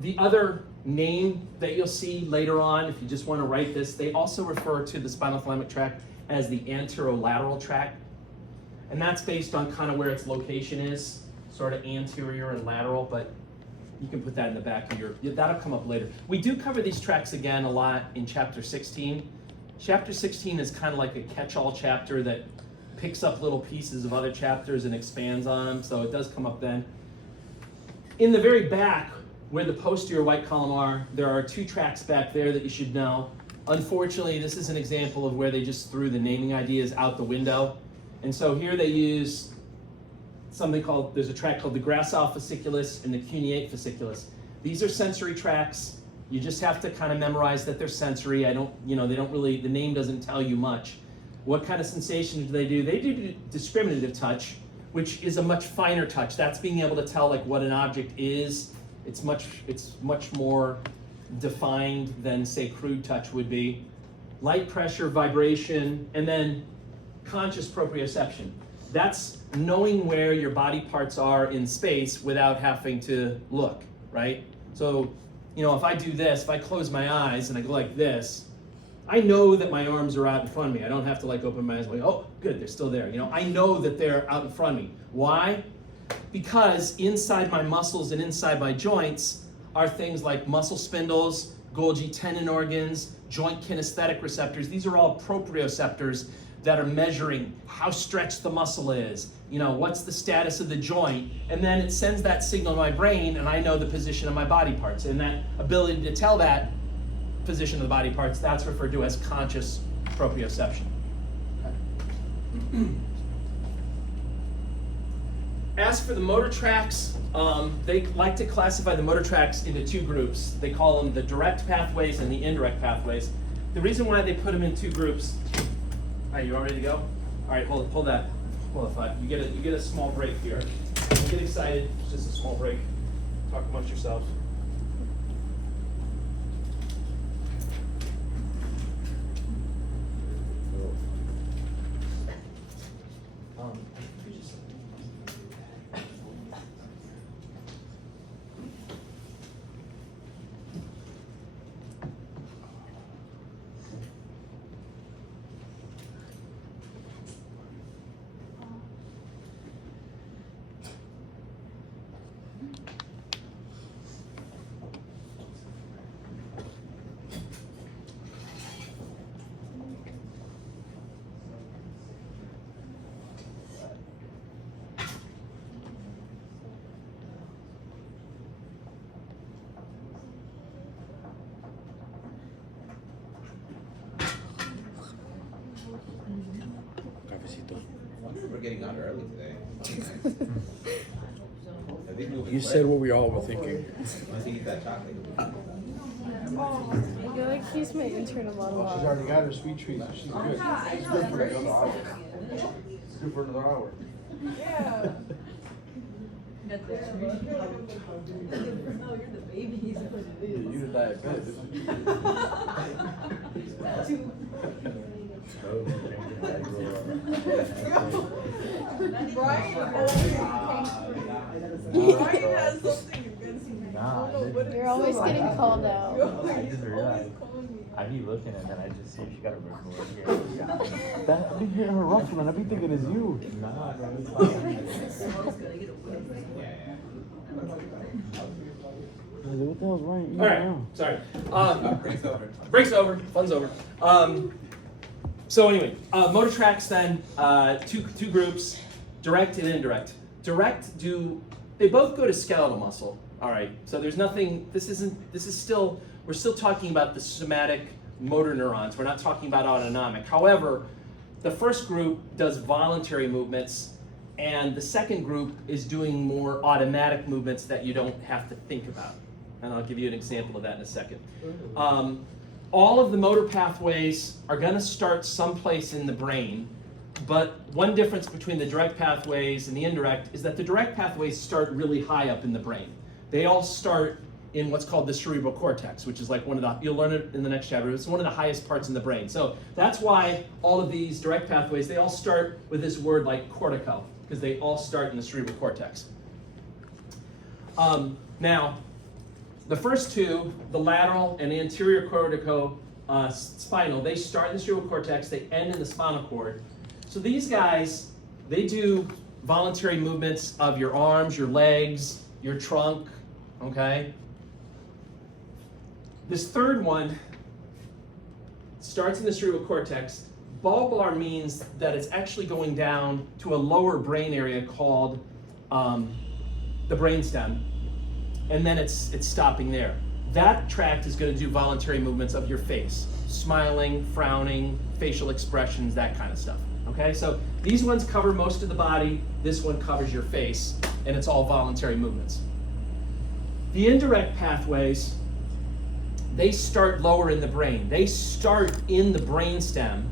The other name that you'll see later on, if you just want to write this, they also refer to the spinothalamic tract as the anterolateral tract. And that's based on kind of where its location is, sort of anterior and lateral, but you can put that in the back of that'll come up later. We do cover these tracts again a lot in chapter 16. Chapter 16 is kind of like a catch-all chapter that picks up little pieces of other chapters and expands on them, so it does come up then. In the very back, where the posterior white column are, there are 2 tracts back there that you should know. Unfortunately, this is an example of where they just threw the naming ideas out the window. And so here they use something called, there's a tract called the gracile fasciculus and the cuneate fasciculus. These are sensory tracts. You just have to kind of memorize that they're sensory. They don't really, the name doesn't tell you much. What kind of sensations do? They do discriminative touch, which is a much finer touch. That's being able to tell like what an object is. It's much more defined than say crude touch would be. Light pressure, vibration, and then conscious proprioception. That's knowing where your body parts are in space without having to look, right? So, you know, if I do this, if I close my eyes and I go like this, I know that my arms are out in front of me. I don't have to like open my eyes and go, oh, good, they're still there. You know, I know that they're out in front of me. Why? Because inside my muscles and inside my joints are things like muscle spindles, Golgi tendon organs, joint kinesthetic receptors. These are all proprioceptors that are measuring how stretched the muscle is, you know, what's the status of the joint, and then it sends that signal to my brain and I know the position of my body parts. And that ability to tell that position of the body parts, that's referred to as conscious proprioception. Okay. As for the motor tracts, they like to classify the motor tracts into 2 groups. They call them the direct pathways and the indirect pathways. The reason why they put them in 2 groups, all right, you all ready to go? All right, hold that. Hold the thought. You get a small break here. Don't get excited, it's just a small break. Talk amongst yourselves. We're getting out early today. You said what we all were thinking. Once you eat that chocolate. I feel like he's my intern a lot of She's already got her sweet treat. She's good. She's good for another hour. She's good for another hour. Yeah. You're the diabetic. Brian has something against me. You're always getting called out. I just realized. I be looking and then I just see she got a bird over here. That, I be hearing her ruffling. I be thinking it's you. Nah, bro, it's What the hell's wrong? All right, sorry. Break's over. Break's over, fun's over. So anyway, motor tracts then, 2 groups, direct and indirect. Direct they both go to skeletal muscle, all right? So there's nothing, we're still talking about the somatic motor neurons. We're not talking about autonomic. However, the first group does voluntary movements, and the second group is doing more automatic movements that you don't have to think about. And I'll give you an example of that in a second. All of the motor pathways are going to start someplace in the brain, but one difference between the direct pathways and the indirect is that the direct pathways start really high up in the brain. They all start in what's called the cerebral cortex, which is like one of the, you'll learn it in the next chapter, it's one of the highest parts in the brain. So that's why all of these direct pathways, they all start with this word like cortico, because they all start in the cerebral cortex. Now, the first two, the lateral and the anterior cortico-spinal, they start in the cerebral cortex, they end in the spinal cord. So these guys, they do voluntary movements of your arms, your legs, your trunk, okay? This third one starts in the cerebral cortex. Bulbar means that it's actually going down to a lower brain area called the brainstem, and then it's stopping there. That tract is going to do voluntary movements of your face, smiling, frowning, facial expressions, that kind of stuff. Okay, so these ones cover most of the body, this one covers your face, and it's all voluntary movements. The indirect pathways, they start lower in the brain. They start in the brainstem,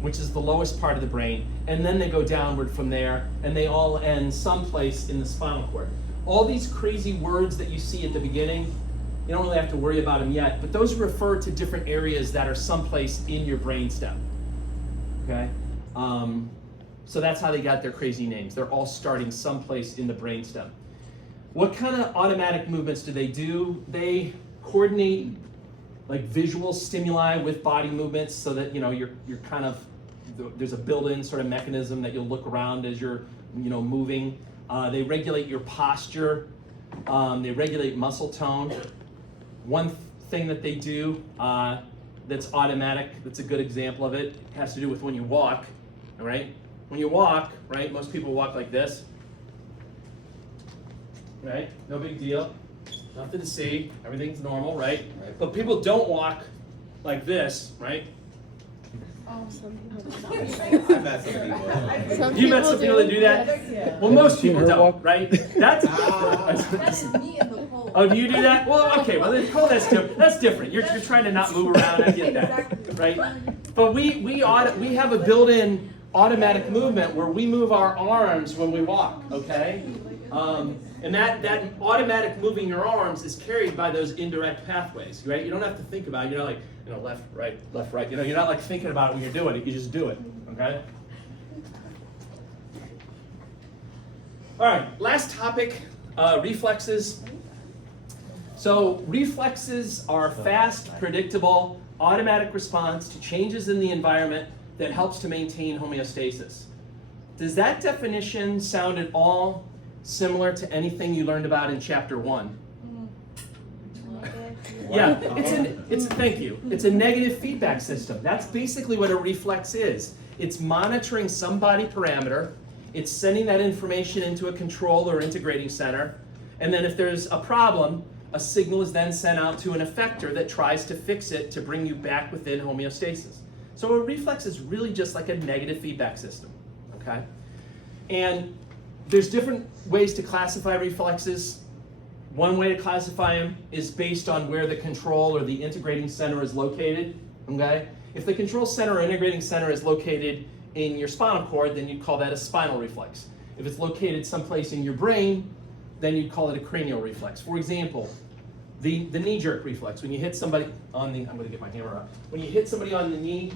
which is the lowest part of the brain, and then they go downward from there, and they all end someplace in the spinal cord. All these crazy words that you see at the beginning, you don't really have to worry about them yet, but those refer to different areas that are someplace in your brainstem, okay? So that's how they got their crazy names. They're all starting someplace in the brainstem. What kind of automatic movements do? They coordinate like visual stimuli with body movements so that, you know, you're kind of, there's a built-in sort of mechanism that you'll look around as you're, you know, moving. They regulate your posture. They regulate muscle tone. One thing that they do that's automatic, that's a good example of it, has to do with when you walk, all right? When you walk, right, most people walk like this, right? No big deal, nothing to see, everything's normal, right? But people don't walk like this, right? Some people I met some people. Some You met people some people that do that? Well, most people her don't, walk? right? That's me in the poll. Oh, do you do that? Well, okay. Well, then, Cole, that's different. That's different. You're trying to not move around. I get that, right? But we have a built-in automatic movement where we move our arms when we walk. Okay, and that automatic moving your arms is carried by those indirect pathways, right? You don't have to think about it. You're not like, you know, left, right. You know, you're not like thinking about it when you're doing it. You just do it. Okay. All right. Last topic. Reflexes. So reflexes are fast, predictable, automatic response to changes in the environment that helps to maintain homeostasis. Does that definition sound at all similar to anything you learned about in chapter 1? Yeah, thank you. It's a negative feedback system. That's basically what a reflex is. It's monitoring some body parameter. It's sending that information into a control or integrating center. And then if there's a problem, a signal is then sent out to an effector that tries to fix it to bring you back within homeostasis. So a reflex is really just like a negative feedback system, okay? And there's different ways to classify reflexes. One way to classify them is based on where the control or the integrating center is located, okay? If the control center or integrating center is located in your spinal cord, then you'd call that a spinal reflex. If it's located someplace in your brain, then you'd call it a cranial reflex. For example, the knee-jerk reflex, when you hit somebody on the, I'm gonna get my hammer out. When you hit somebody on the knee,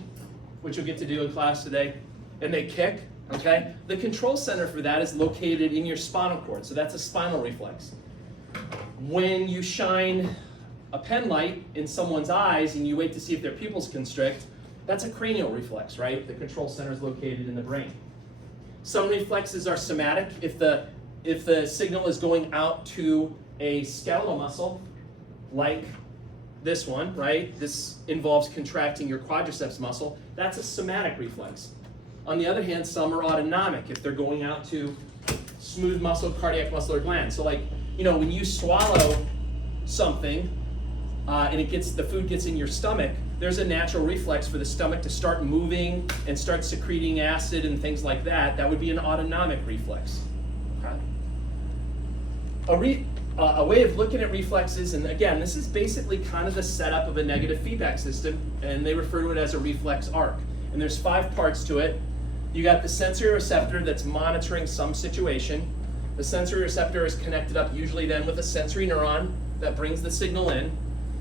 which you'll get to do in class today, and they kick, okay? The control center for that is located in your spinal cord, so that's a spinal reflex. When you shine a pen light in someone's eyes and you wait to see if their pupils constrict, that's a cranial reflex, right? The control center is located in the brain. Some reflexes are somatic. If the signal is going out to a skeletal muscle, like this one, right? This involves contracting your quadriceps muscle. That's a somatic reflex. On the other hand, some are autonomic if they're going out to smooth muscle, cardiac muscle, or gland. So like, you know, when you swallow something, and the food gets in your stomach, there's a natural reflex for the stomach to start moving and start secreting acid and things like that. That would be an autonomic reflex. Okay? A way of looking at reflexes, and again, this is basically kind of the setup of a negative feedback system, and they refer to it as a reflex arc. And there's 5 parts to it. You got the sensory receptor that's monitoring some situation. The sensory receptor is connected up usually then with a sensory neuron that brings the signal in.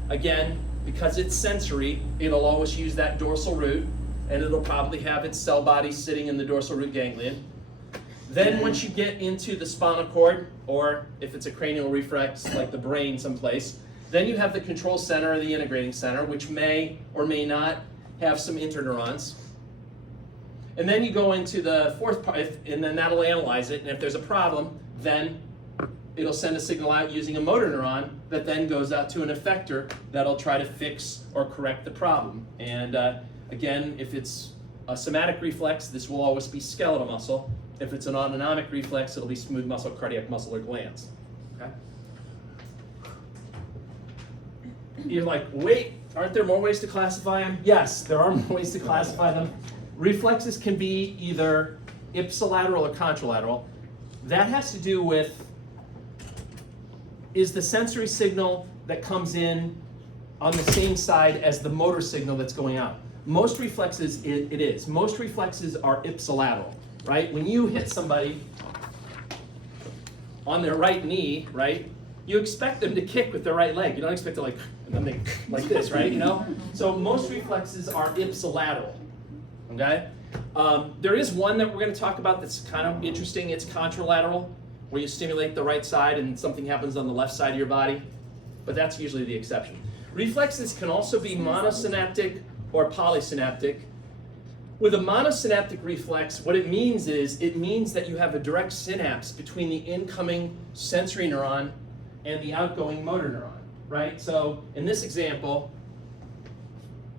Again, because it's sensory, it'll always use that dorsal root, and it'll probably have its cell body sitting in the dorsal root ganglion. Then once you get into the spinal cord, or if it's a cranial reflex like the brain someplace, then you have the control center or the integrating center, which may or may not have some interneurons. And then you go into the 4th part, and then that'll analyze it, and if there's a problem, then it'll send a signal out using a motor neuron that then goes out to an effector that'll try to fix or correct the problem. And again, if it's a somatic reflex, this will always be skeletal muscle. If it's an autonomic reflex, it'll be smooth muscle, cardiac muscle, or glands. Okay? You're like, wait, aren't there more ways to classify them? Yes, there are more ways to classify them. Reflexes can be either ipsilateral or contralateral. That has to do with, is the sensory signal that comes in on the same side as the motor signal that's going out? Most reflexes, it is. Most reflexes are ipsilateral, right? When you hit somebody on their right knee, right, you expect them to kick with their right leg. You don't expect to like this, right? You know? So most reflexes are ipsilateral, okay? There is one that we're going to talk about that's kind of interesting. It's contralateral, where you stimulate the right side and something happens on the left side of your body, but that's usually the exception. Reflexes can also be monosynaptic or polysynaptic. With a monosynaptic reflex, what it means is, it means that you have a direct synapse between the incoming sensory neuron and the outgoing motor neuron, right? So in this example,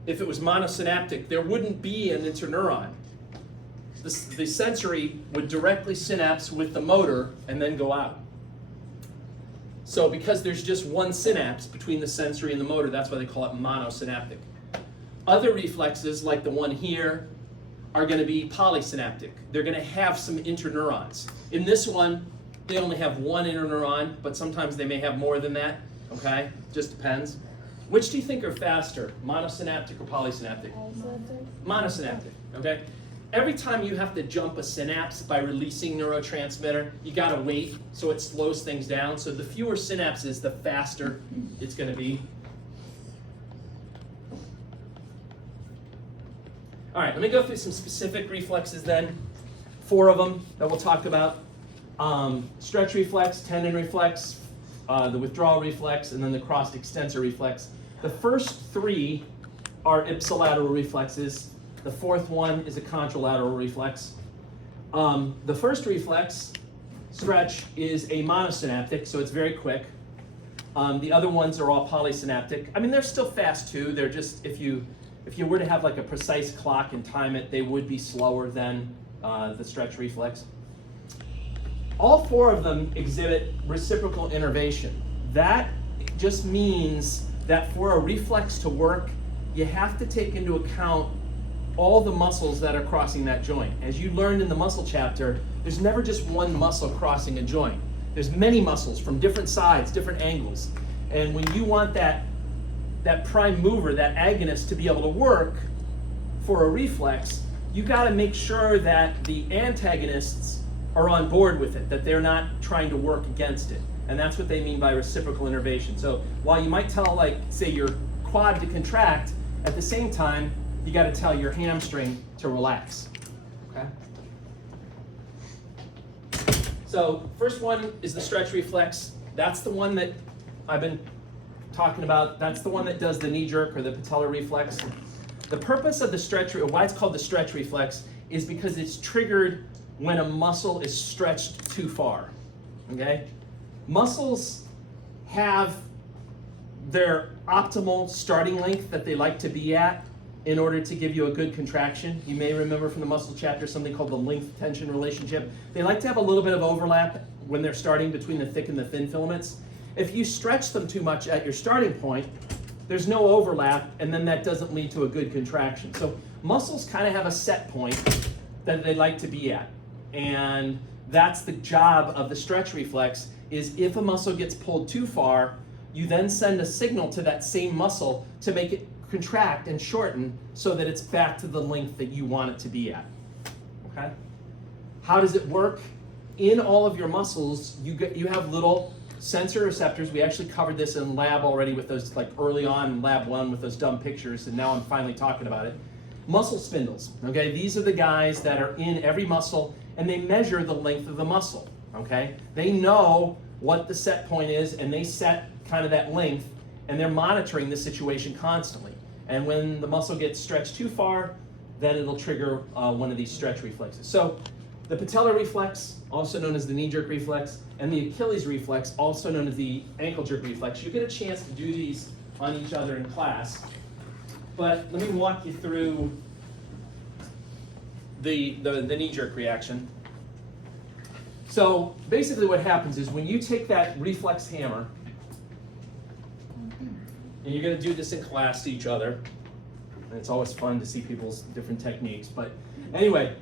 if it was monosynaptic, there wouldn't be an interneuron. The sensory would directly synapse with the motor and then go out. So because there's just one synapse between the sensory and the motor, that's why they call it monosynaptic. Other reflexes, like the one here, are going to be polysynaptic. They're going to have some interneurons. In this one, they only have one interneuron, but sometimes they may have more than that, okay? Just depends. Which do you think are faster, monosynaptic or polysynaptic? Monosynaptic, okay? Every time you have to jump a synapse by releasing neurotransmitter, you gotta wait, so it slows things down. So the fewer synapses, the faster it's gonna be. All right, let me go through some specific reflexes then. 4 of them that we'll talk about. Stretch reflex, tendon reflex, the withdrawal reflex, and then the crossed extensor reflex. The first 3 are ipsilateral reflexes. The 4th one is a contralateral reflex. The first reflex, stretch, is a monosynaptic, so it's very quick. The other ones are all polysynaptic. I mean, they're still fast too. They're just, if you were to have like a precise clock and time it, they would be slower than the stretch reflex. All 4 of them exhibit reciprocal innervation. That just means that for a reflex to work, you have to take into account all the muscles that are crossing that joint. As you learned in the muscle chapter, there's never just one muscle crossing a joint. There's many muscles from different sides, different angles. And when you want that prime mover, that agonist, to be able to work for a reflex, you gotta make sure that the antagonists are on board with it, that they're not trying to work against it. And that's what they mean by reciprocal innervation. So while you might tell, like, say your quad to contract, at the same time, you got to tell your hamstring to relax, okay? So first one is the stretch reflex. That's the one that I've been talking about. That's the one that does the knee jerk or the patellar reflex. The purpose of the stretch, or why it's called the stretch reflex, is because it's triggered when a muscle is stretched too far, okay? Muscles have their optimal starting length that they like to be at in order to give you a good contraction. You may remember from the muscle chapter something called the length-tension relationship. They like to have a little bit of overlap when they're starting between the thick and the thin filaments. If you stretch them too much at your starting point, there's no overlap, and then that doesn't lead to a good contraction. So muscles kind of have a set point that they like to be at. And that's the job of the stretch reflex, is if a muscle gets pulled too far, you then send a signal to that same muscle to make it contract and shorten so that it's back to the length that you want it to be at. Okay? How does it work? In all of your muscles, you have little sensor receptors. We actually covered this in lab already with those, like early on in lab 1 with those dumb pictures, and now I'm finally talking about it. Muscle spindles, okay? These are the guys that are in every muscle, and they measure the length of the muscle, okay? They know what the set point is, and they set kind of that length, and they're monitoring the situation constantly. And when the muscle gets stretched too far, then it'll trigger one of these stretch reflexes. So the patellar reflex, also known as the knee jerk reflex, and the Achilles reflex, also known as the ankle jerk reflex. You get a chance to do these on each other in class. But let me walk you through the knee jerk reaction. So basically what happens is when you take that reflex hammer, and you're going to do this in class to each other, and it's always fun to see people's different techniques, but anyway,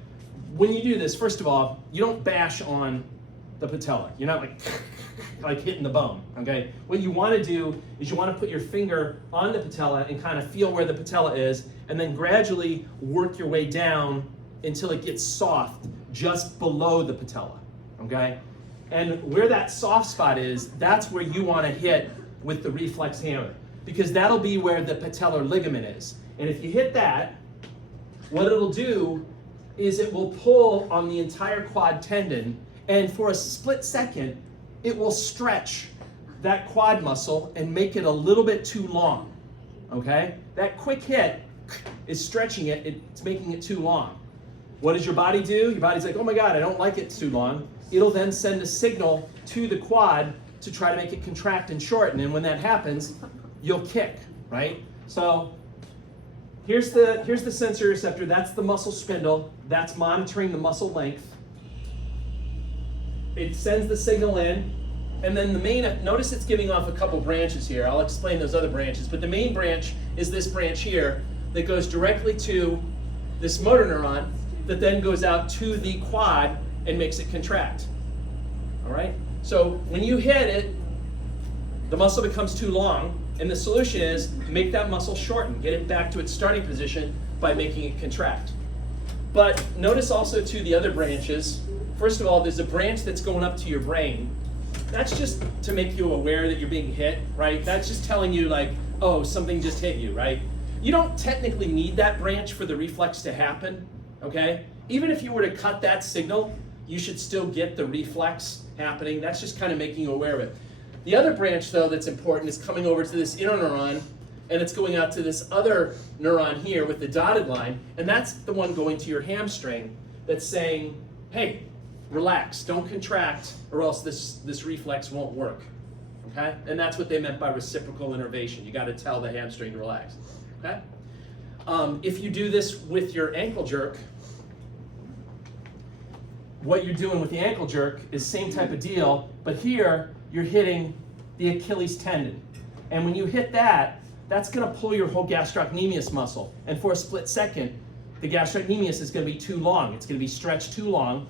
when you do this, first of all, you don't bash on the patella. You're not like hitting the bone, okay? What you want to do is you want to put your finger on the patella and kind of feel where the patella is, and then gradually work your way down until it gets soft just below the patella, okay? And where that soft spot is, that's where you want to hit with the reflex hammer, because that'll be where the patellar ligament is. And if you hit that, what it'll do is it will pull on the entire quad tendon, and for a split second, it will stretch that quad muscle and make it a little bit too long, okay? That quick hit is stretching it, it's making it too long. What does your body do? Your body's like, oh my God, I don't like it too long. It'll then send a signal to the quad to try to make it contract and shorten, and when that happens, you'll kick, right? So here's the sensory receptor, that's the muscle spindle, that's monitoring the muscle length. It sends the signal in, and then the main, notice it's giving off a couple branches here. I'll explain those other branches, but the main branch is this branch here that goes directly to this motor neuron that then goes out to the quad and makes it contract. All right? So when you hit it, the muscle becomes too long, and the solution is make that muscle shorten, get it back to its starting position by making it contract. But notice also too the other branches. First of all, there's a branch that's going up to your brain. That's just to make you aware that you're being hit, right? That's just telling you like, oh, something just hit you, right? You don't technically need that branch for the reflex to happen, okay? Even if you were to cut that signal, you should still get the reflex happening. That's just kind of making you aware of it. The other branch, though, that's important is coming over to this interneuron, and it's going out to this other neuron here with the dotted line, and that's the one going to your hamstring that's saying, hey, relax, don't contract, or else this reflex won't work, okay? And that's what they meant by reciprocal innervation. You got to tell the hamstring to relax, okay? If you do this with your ankle jerk, what you're doing with the ankle jerk is same type of deal, but here you're hitting the Achilles tendon. And when you hit that, that's going to pull your whole gastrocnemius muscle. And for a split second, the gastrocnemius is going to be too long. It's going to be stretched too long.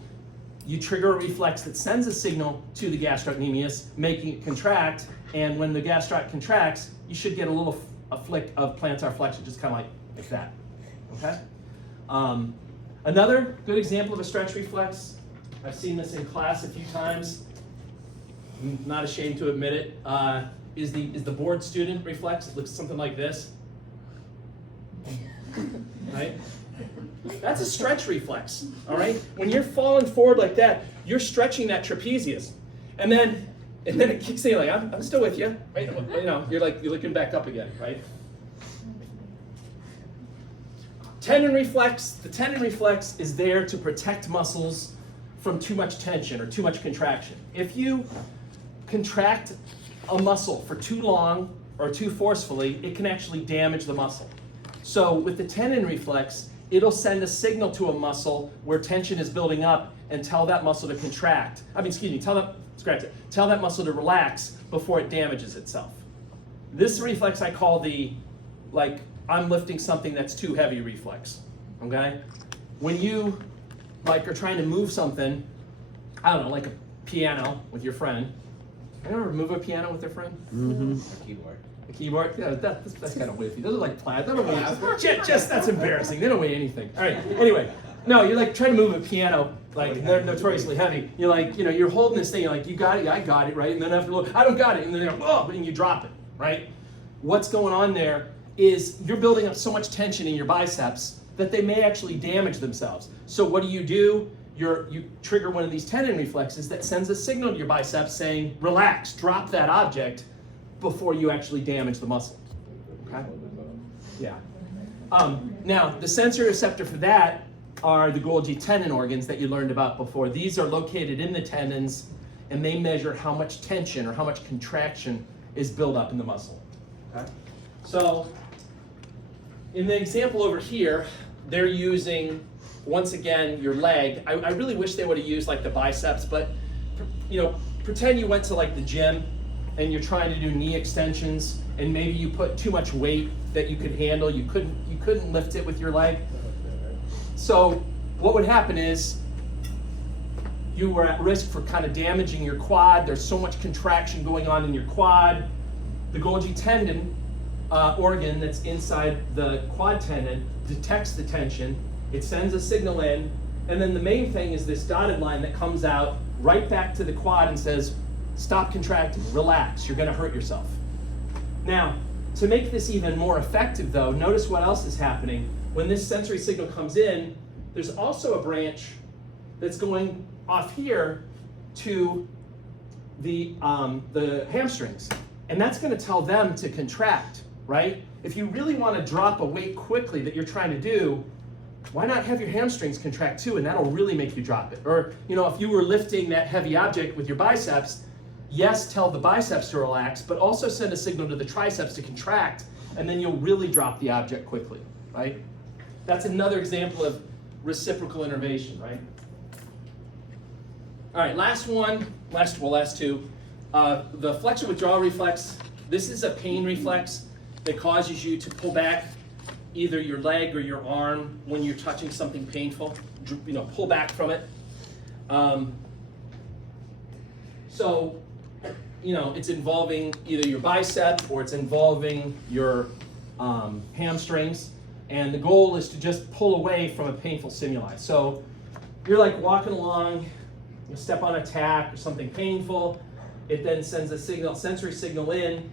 You trigger a reflex that sends a signal to the gastrocnemius, making it contract. And when the gastroc contracts, you should get a flick of plantar flexion, just kind of like that. Okay? Another good example of a stretch reflex, I've seen this in class a few times, I'm not ashamed to admit it, is the board student reflex. It looks something like this. Right? That's a stretch reflex, all right? When you're falling forward like that, you're stretching that trapezius. And then it kicks in, like, I'm still with you, right? You know, you're looking back up again, right? Tendon reflex, the tendon reflex is there to protect muscles from too much tension or too much contraction. If you contract a muscle for too long or too forcefully, it can actually damage the muscle. So with the tendon reflex, it'll send a signal to a muscle where tension is building up and tell that muscle to contract. Tell that muscle to relax before it damages itself. This reflex I call the, like, I'm lifting something that's too heavy reflex, okay? When you, like, are trying to move something, I don't know, like a piano with your friend. Have you ever move a piano with your friend? A keyboard. A keyboard? Yeah, that's kind of wiffy. Those are like plaid. They don't weigh, just that's embarrassing. They don't weigh anything. All right, anyway. No, you're like trying to move a piano, like they're notoriously heavy. You're like, you know, you're holding this thing, you're like, you got it, yeah, I got it, right? And then after a little, I don't got it. And then you're like, oh, and you drop it, right? What's going on there is you're building up so much tension in your biceps that they may actually damage themselves. So what do? You trigger one of these tendon reflexes that sends a signal to your biceps saying, relax, drop that object before you actually damage the muscle. Okay? Yeah. Now, the sensory receptor for that are the Golgi tendon organs that you learned about before. These are located in the tendons, and they measure how much tension or how much contraction is built up in the muscle. Okay? So, in the example over here, they're using, once again, your leg. I really wish they would have used like the biceps, but you know, pretend you went to like the gym and you're trying to do knee extensions, and maybe you put too much weight that you could handle. You couldn't lift it with your leg. So what would happen is you were at risk for kind of damaging your quad. There's so much contraction going on in your quad. The Golgi tendon organ that's inside the quad tendon detects the tension. It sends a signal in, and then the main thing is this dotted line that comes out right back to the quad and says, stop contracting, relax, you're gonna hurt yourself. Now, to make this even more effective though, notice what else is happening. When this sensory signal comes in, there's also a branch that's going off here to the hamstrings. And that's gonna tell them to contract, right? If you really wanna drop a weight quickly that you're trying to do, why not have your hamstrings contract too, and that'll really make you drop it. Or, you know, if you were lifting that heavy object with your biceps, yes, tell the biceps to relax, but also send a signal to the triceps to contract, and then you'll really drop the object quickly, right? That's another example of reciprocal innervation, right? All right, last two. The flexor withdrawal reflex. This is a pain reflex that causes you to pull back either your leg or your arm when you're touching something painful. You know, pull back from it. So, you know, it's involving either your bicep or it's involving your hamstrings. And the goal is to just pull away from a painful stimuli. So you're like walking along, you step on a tack or something painful. It then sends a signal, sensory signal in.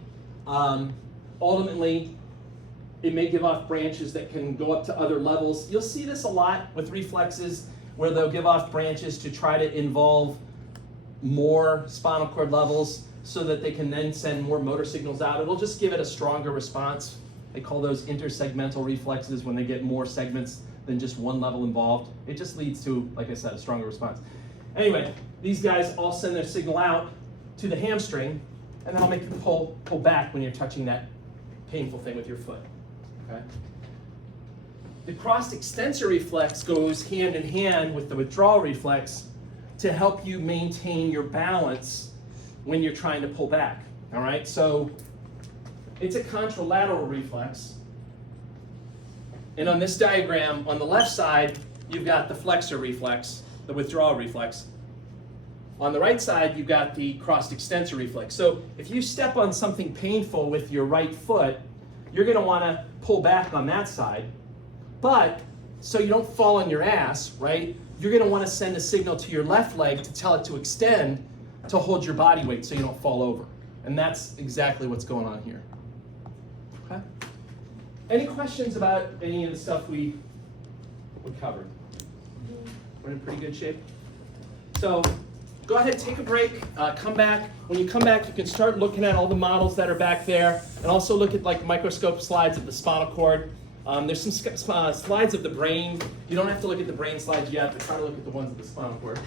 Ultimately, it may give off branches that can go up to other levels. You'll see this a lot with reflexes where they'll give off branches to try to involve more spinal cord levels so that they can then send more motor signals out. It'll just give it a stronger response. They call those intersegmental reflexes when they get more segments than just one level involved. It just leads to, like I said, a stronger response. Anyway, these guys all send their signal out to the hamstring, and then I'll make you pull back when you're touching that painful thing with your foot. Okay? The crossed extensor reflex goes hand in hand with the withdrawal reflex to help you maintain your balance when you're trying to pull back. All right, so it's a contralateral reflex. And on this diagram, on the left side, you've got the flexor reflex, the withdrawal reflex. On the right side, you've got the crossed extensor reflex. So if you step on something painful with your right foot, you're going to want to pull back on that side. But so you don't fall on your ass, right? You're going to want to send a signal to your left leg to tell it to extend to hold your body weight so you don't fall over. And that's exactly what's going on here. Okay? Any questions about any of the stuff we covered? We're in pretty good shape. So go ahead, take a break, come back. When you come back, you can start looking at all the models that are back there, and also look at like microscope slides of the spinal cord. There's some slides of the brain. You don't have to look at the brain slides yet, but try to look at the ones of the spinal cord.